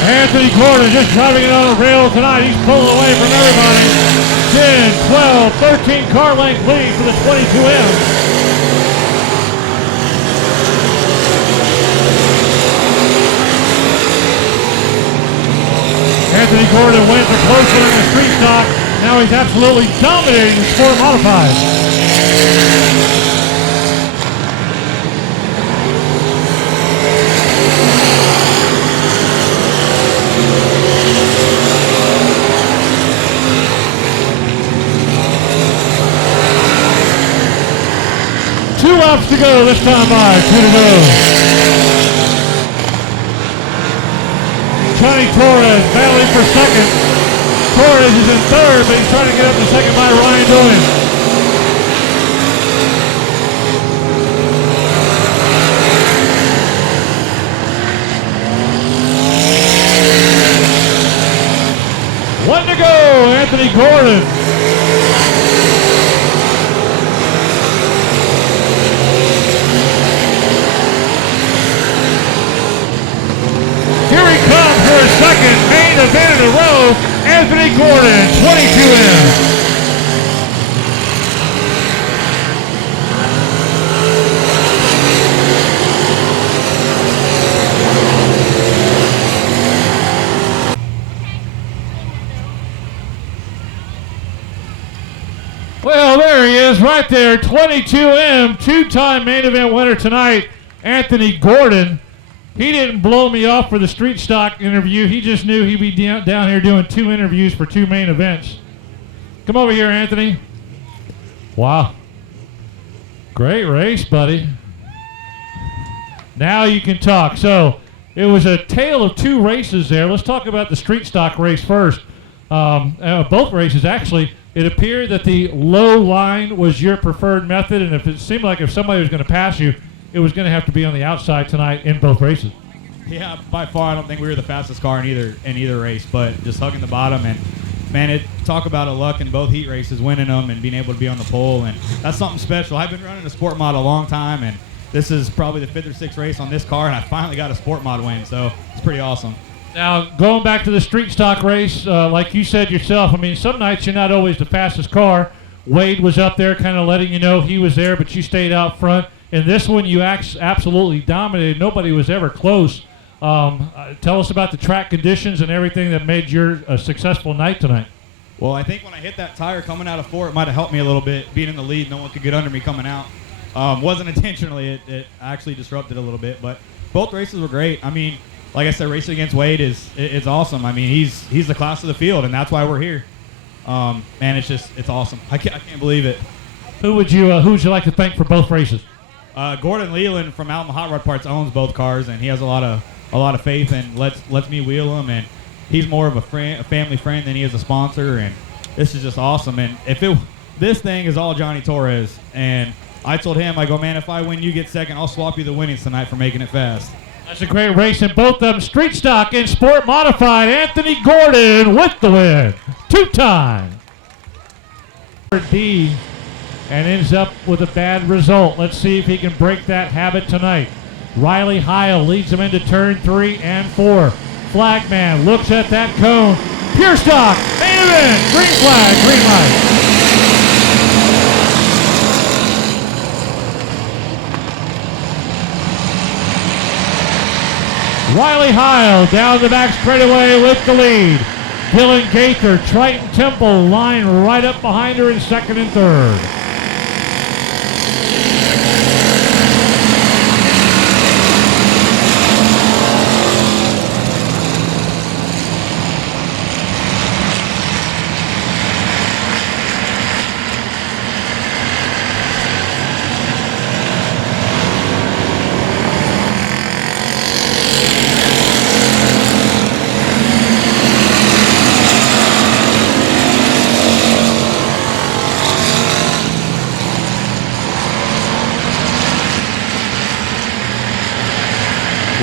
Anthony Gordon just driving it on a rail tonight. He's pulling away from everybody. 10, 12, 13 car length lead for the 22M. Anthony Gordon wins the close one in the street stock. Now he's absolutely dominating the sport modified. Two laps to go this time by, 2 to go. Johnny Torres battling for second. Torres is in third, but he's trying to get up to second by Ryan Doyen. One to go, Anthony Gordon. Second main event in a row, Anthony Gordon, 22M. Well, there he is right there, 22M, two-time main event winner tonight, Anthony Gordon. He didn't blow me off for the street stock interview. He just knew he'd be down here doing 2 interviews for 2 main events. Come over here, Anthony. Wow. Great race, buddy. Now you can talk. So it was a tale of 2 races there. Let's talk about the street stock race first. Both races, actually. It appeared that the low line was your preferred method, and if it seemed like if somebody was going to pass you, it was going to have to be on the outside tonight in both races. Yeah, by far, I don't think we were the fastest car in either race, but just hugging the bottom and, man, talk about a luck in both heat races, winning them and being able to be on the pole, and that's something special. I've been running a sport mod a long time, and this is probably the 5th or 6th race on this car, and I finally got a sport mod win, so it's pretty awesome. Now, going back to the street stock race, like you said yourself, I mean, some nights you're not always the fastest car. Wade was up there kind of letting you know he was there, but you stayed out front. In this one, you absolutely dominated. Nobody was ever close. Tell us about the track conditions and everything that made your a successful night tonight. Well, I think when I hit that tire coming out of 4, it might have helped me a little bit. Being in the lead, no one could get under me coming out. Wasn't intentionally. It actually disrupted a little bit, but both races were great. I mean, like I said, racing against Wade is awesome. I mean, he's the class of the field, and that's why we're here. Man, it's awesome. I can't believe it. Who would you like to thank for both races? Gordon Leland from Alma Hot Rod Parts owns both cars, and he has a lot of faith and lets me wheel them. And he's more of a family friend than he is a sponsor. And this is just awesome. And this thing is all Johnny Torres. And I told him, I go, man, if I win, you get second. I'll swap you the winnings tonight for making it fast. That's a great race, and both of them street stock and sport modified. Anthony Gordon with the win, 2-time. D and ends up with a bad result. Let's see if he can break that habit tonight. Riley Heil leads him into turn 3 and 4. Flagman looks at that cone. Pure stock, main event, green flag, green light. Riley Heil down the back straightaway with the lead. Dylan Gaither, Triton Temple line right up behind her in second and third.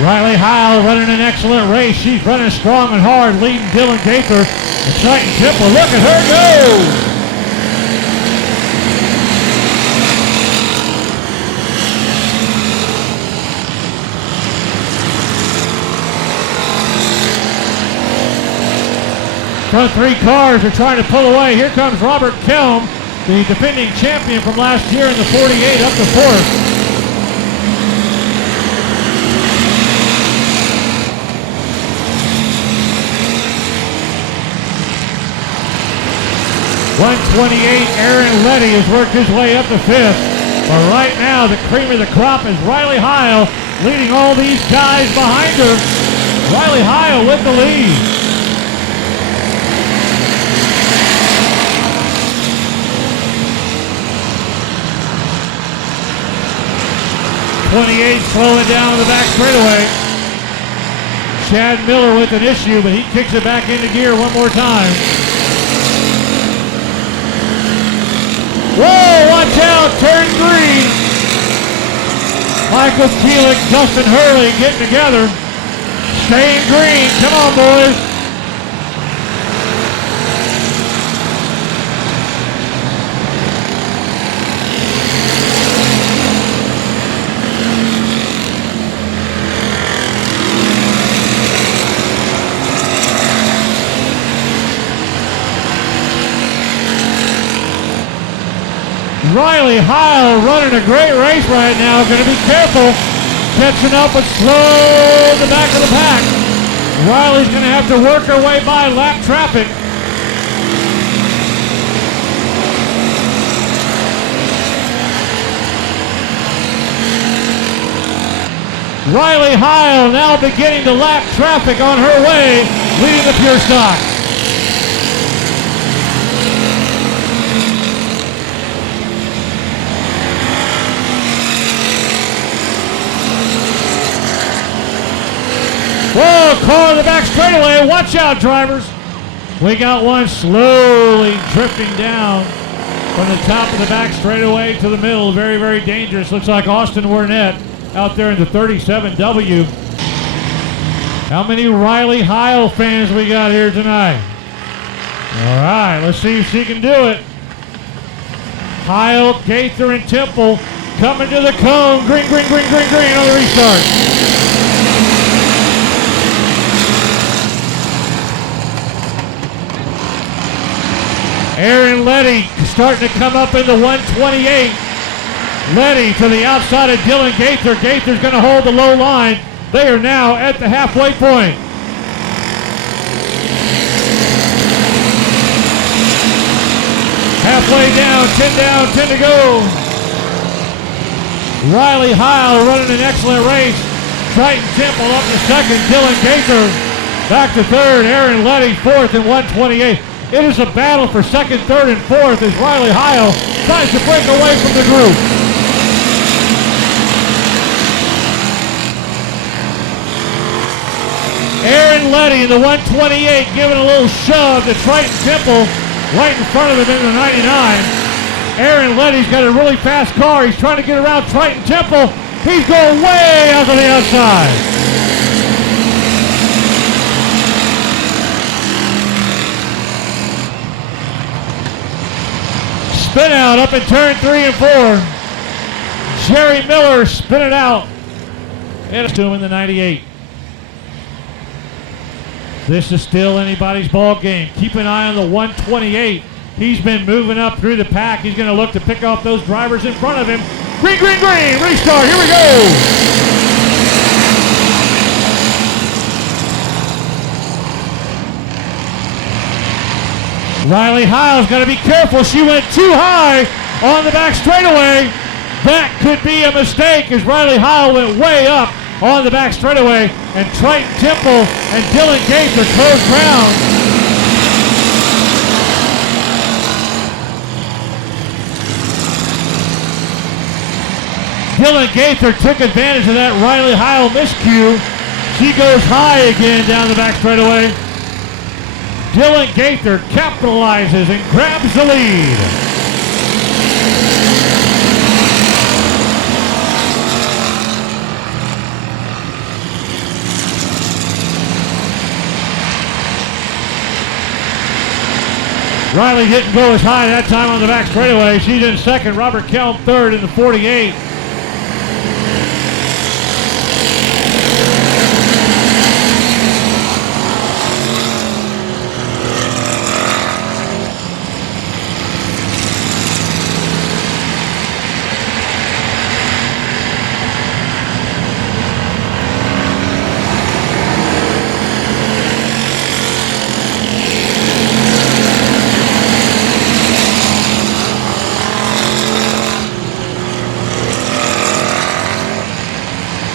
Riley Heil running an excellent race. She's running strong and hard, leading Dylan Gaither. And Triton Temple, look at her go! Front 3 cars are trying to pull away. Here comes Robert Kelm, the defending champion from last year in the 48, up to 4th. .128, Aaron Letty has worked his way up to 5th. But right now, the cream of the crop is Riley Heil, leading all these guys behind her. Riley Heil with the lead. .28 slowing down the back straightaway. Chad Miller with an issue, but he kicks it back into gear one more time. Whoa, watch out, turn 3. Michael Keelik, Dustin Hurley getting together. Staying green, come on boys. Riley Heil running a great race right now. Going to be careful. Catching up and slow the back of the pack. Riley's going to have to work her way by lap traffic. Riley Heil now beginning to lap traffic on her way, leading the pure stock. Whoa, car in the back straightaway. Watch out, drivers. We got one slowly drifting down from the top of the back straightaway to the middle. Very, very dangerous. Looks like Austin Wernett out there in the 37W. How many Riley Heil fans we got here tonight? All right, let's see if she can do it. Heil, Gaither, and Temple Coming to the cone. Green, green, green, green, green on the restart. Aaron Letty starting to come up in the 128. Letty to the outside of Dylan Gaither. Gaither's going to hold the low line. They are now at the halfway point. Halfway down, 10 to go. Riley Heil running an excellent race. Triton Temple up to second. Dylan Gaither back to third. Aaron Letty fourth in 128. It is a battle for second, third, and fourth as Riley Heil tries to break away from the group. Aaron Letty in the 128 giving a little shove to Triton Temple right in front of him in the 99. Aaron Letty's got a really fast car. He's trying to get around Triton Temple. He's going way out to the outside. Spin out up in turn 3 and 4. Jerry Miller spin it out. And it's to him in the 98. This is still anybody's ball game. Keep an eye on the 128. He's been moving up through the pack. He's going to look to pick off those drivers in front of him. Green, green, green. Restart. Here we go. Riley Heil's got to be careful. She went too high on the back straightaway. That could be a mistake as Riley Heil went way up on the back straightaway, and Triton Temple and Dylan Gaither close ground. Dylan Gaither took advantage of that Riley Heil miscue. She goes high again down the back straightaway. Dylan Gaither capitalizes and grabs the lead. Riley didn't go as high that time on the back straightaway. She's in second. Robert Kelm third in the 48.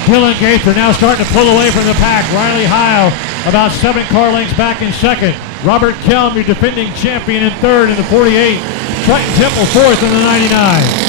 Dylan Gaither now starting to pull away from the pack. Riley Heil about 7 car lengths back in second. Robert Kelm, your defending champion, in third in the 48. Triton Temple fourth in the 99.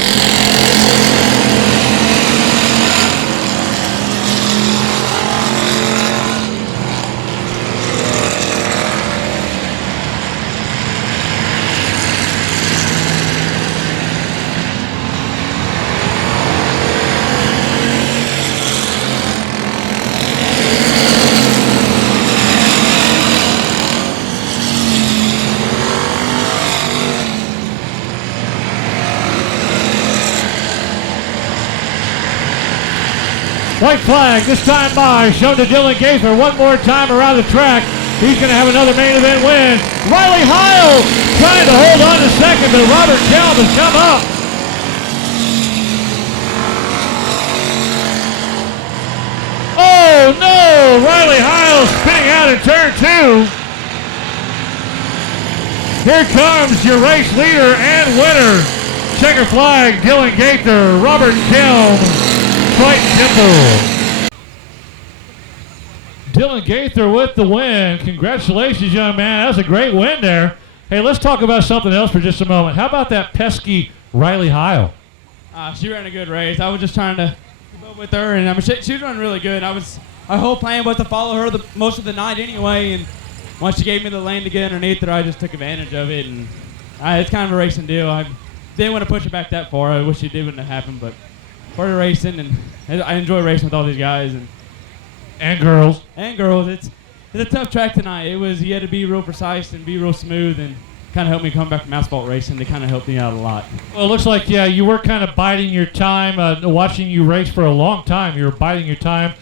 White flag this time by, shown to Dylan Gaither one more time around the track. He's going to have another main event win. Riley Heil trying to hold on to second, but Robert Kelm has come up. Oh no, Riley Heil spinning out in turn 2. Here comes your race leader and winner. Checker flag, Dylan Gaither, Robert Kelm, Triton Temple. Dylan Gaither with the win. Congratulations, young man. That was a great win there. Hey, let's talk about something else for just a moment. How about that pesky Riley Heil? She ran a good race. I was just trying to keep up with her, and she was running really good. My whole plan was to follow her most of the night anyway, and once she gave me the lane to get underneath her, I just took advantage of it, and it's kind of a racing deal. I didn't want to push it back that far. I wish it wouldn't have happened, but for the racing, and I enjoy racing with all these guys and girls. It's a tough track tonight. You had to be real precise and be real smooth, and kind of helped me come back from asphalt racing. They kind of helped me out a lot. Well, it looks like, yeah, you were kind of biding your time, watching you race for a long time. You were biding your time,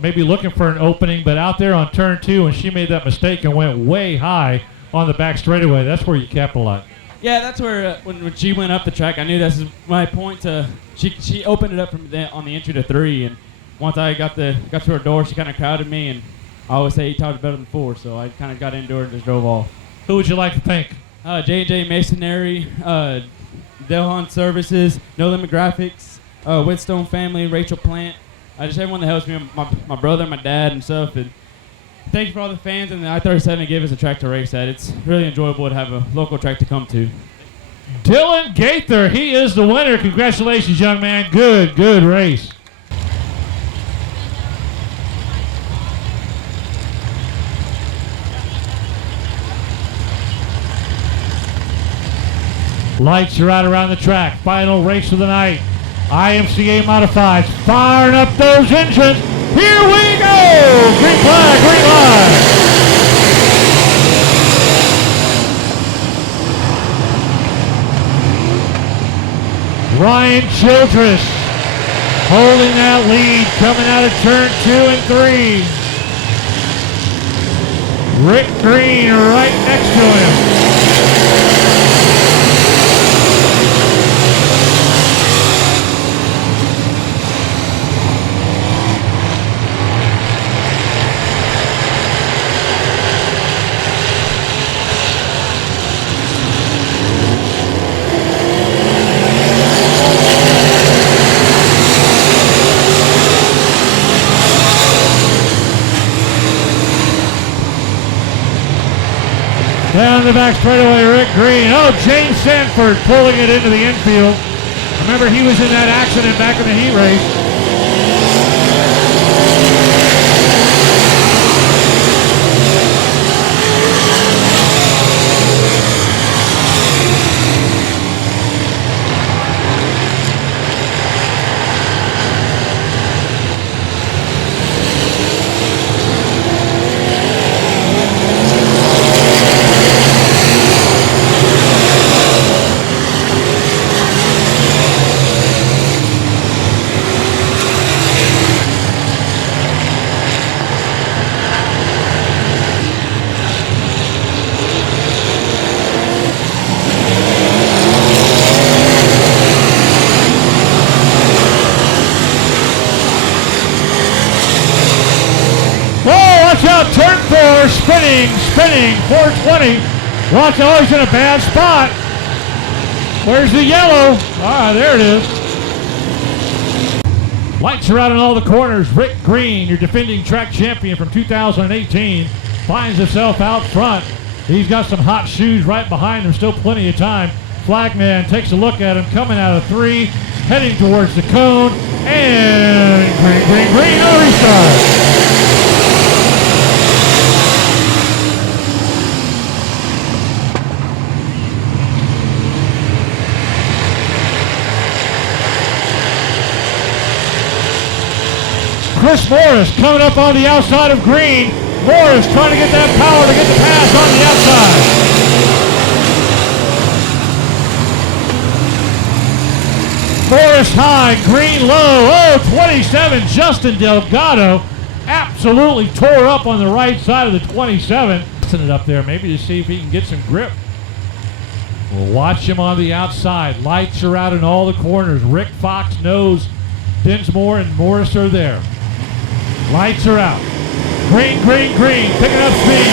maybe looking for an opening, but out there on turn 2, when she made that mistake and went way high on the back straightaway, that's where you capitalized. Yeah, that's where when she went up the track, I knew this is my point to. She opened it up from on the entry to 3, and once I got to her door, she kind of crowded me, and I always say 8 times better than 4, so I kind of got into her and just drove off. Who would you like to thank? J&J Masonry, Delhon Services, No Limit Graphics, Whitstone Family, Rachel Plant. Just everyone that helps me, my brother, my dad, and stuff. And thank you for all the fans and the I-37 gave us a track to race at. It's really enjoyable to have a local track to come to. Dylan Gaither, he is the winner. Congratulations, young man. Good race. Lights are out around the track. Final race of the night. IMCA Modifieds firing up those engines. Here we go! Green flag, green line. Ryan Childress holding that lead, coming out of turn 2 and 3. Rick Green right next to him. Down the back straightaway, Rick Green. Oh, James Sanford pulling it into the infield. Remember, he was in that accident back in the heat race. Watch out, turn 4, spinning, 420. Watch, oh, he's in a bad spot. Where's the yellow? Ah, there it is. Lights are out in all the corners. Rick Green, your defending track champion from 2018, finds himself out front. He's got some hot shoes right behind him, still plenty of time. Flagman takes a look at him, coming out of 3, heading towards the cone, and green, no restart. Chris Morris coming up on the outside of Green. Morris trying to get that power to get the pass on the outside. Morris high, Green low. Oh, 27, Justin Delgado absolutely tore up on the right side of the 27. It up there maybe to see if he can get some grip. We'll watch him on the outside. Lights are out in all the corners. Rick Fox knows Dinsmore and Morris are there. Lights are out. Green, picking up speed.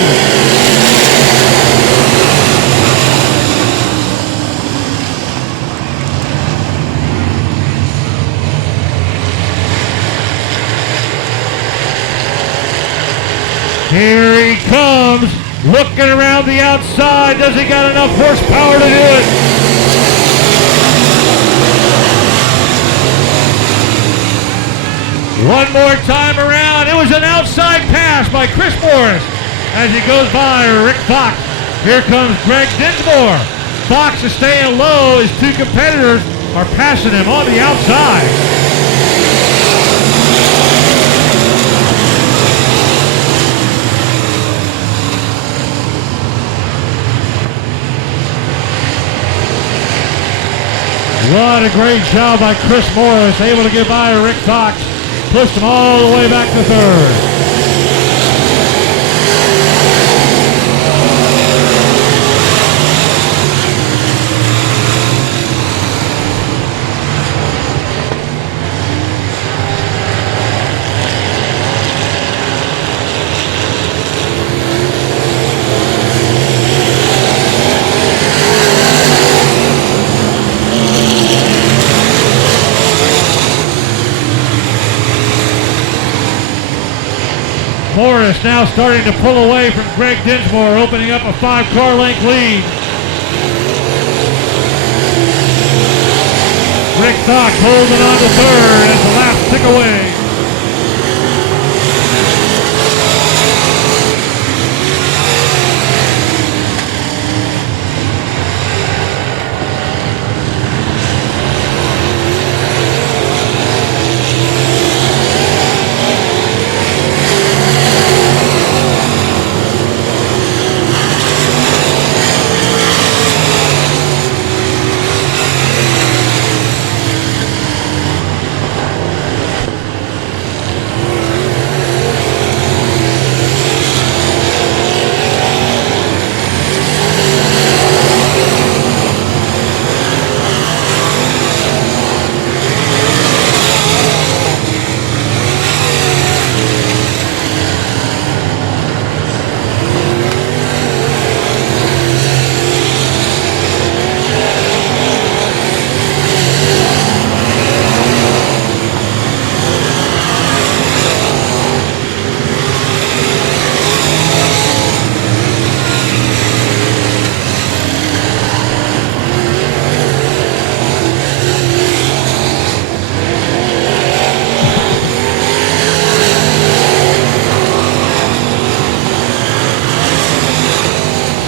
Here he comes, looking around the outside. Does he got enough horsepower to do it? One more time around. It was an outside pass by Chris Morris as he goes by Rick Fox. Here comes Greg Dinsmore. Fox is staying low. His 2 competitors are passing him on the outside. What a great job by Chris Morris, able to get by Rick Fox. Pushed him all the way back to third. Morris now starting to pull away from Greg Dinsmore, opening up a 5-car length lead. Rick Fox holding on to third as the laps tick away.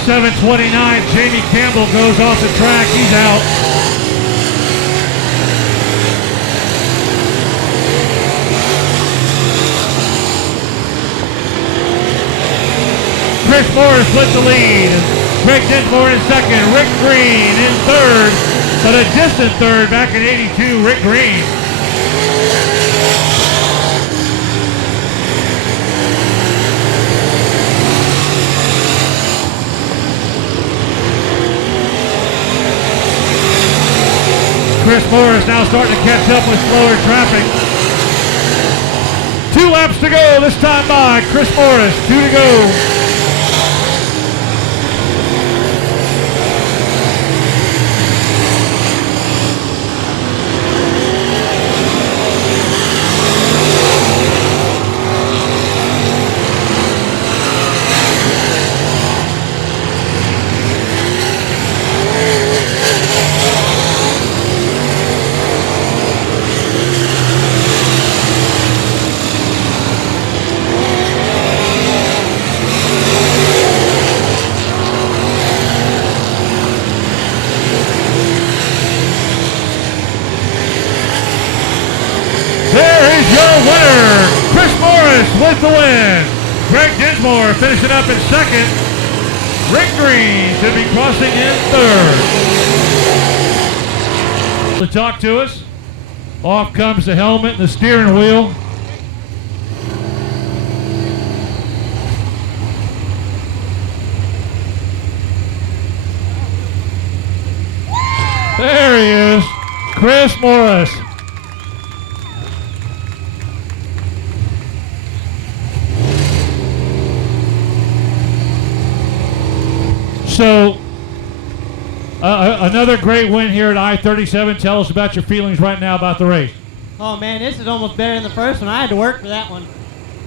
.729, Jamie Campbell goes off the track. He's out. Chris Morris with the lead. Greg Dinsmore in second. Rick Green in third, but a distant third back in 82, Rick Green. Chris Morris now starting to catch up with slower traffic. 2 laps to go this time by Chris Morris. 2 to go. With the win. Greg Dinsmore finishing up in second. Rick Green should be crossing in third. To talk to us, off comes the helmet and the steering wheel. There he is, Chris Morris. So, another great win here at I-37. Tell us about your feelings right now about the race. Oh man, this is almost better than the first one. I had to work for that one.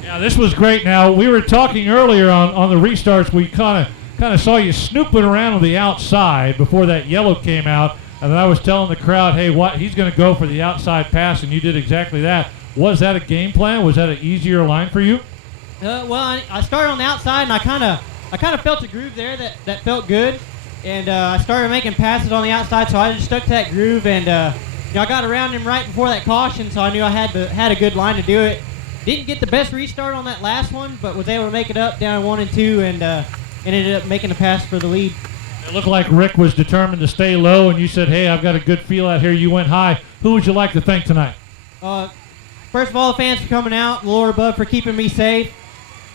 Yeah, this was great. Now, we were talking earlier on the restarts. We kind of saw you snooping around on the outside before that yellow came out. And then I was telling the crowd, hey, he's going to go for the outside pass, and you did exactly that. Was that a game plan? Was that an easier line for you? Well, I started on the outside, and I kind of felt a groove there that felt good, and I started making passes on the outside, so I just stuck to that groove, and I got around him right before that caution, so I knew I had a good line to do it. Didn't get the best restart on that last one, but was able to make it up down 1 and 2, and ended up making a pass for the lead. It looked like Rick was determined to stay low, and you said, hey, I've got a good feel out here. You went high. Who would you like to thank tonight? First of all, the fans for coming out. Laura Bub for keeping me safe.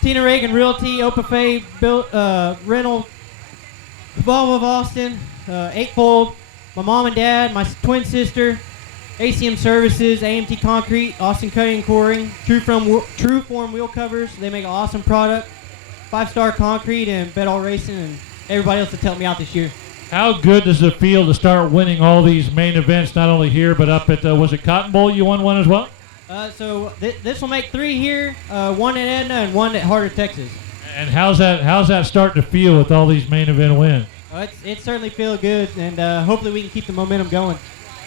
Tina Reagan Realty, Opafay, Rental, Volvo of Austin, Eightfold, my mom and dad, my twin sister, ACM Services, AMT Concrete, Austin Cutting and Coring, True Form Wheel Covers. They make an awesome product. 5-Star Concrete and Bedall Racing and everybody else that's helped me out this year. How good does it feel to start winning all these main events, not only here, but up at, was it Cotton Bowl you won one as well? So this will make 3 here, 1 at Edna and 1 at Harder, Texas. And how's that starting to feel with all these main event wins? It certainly feels good, and hopefully we can keep the momentum going.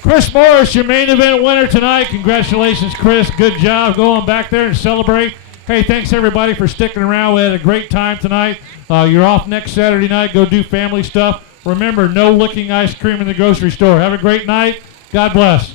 Chris Morris, your main event winner tonight. Congratulations, Chris. Good job going back there and celebrate. Hey, thanks everybody for sticking around. We had a great time tonight. You're off next Saturday night. Go do family stuff. Remember, no licking ice cream in the grocery store. Have a great night. God bless.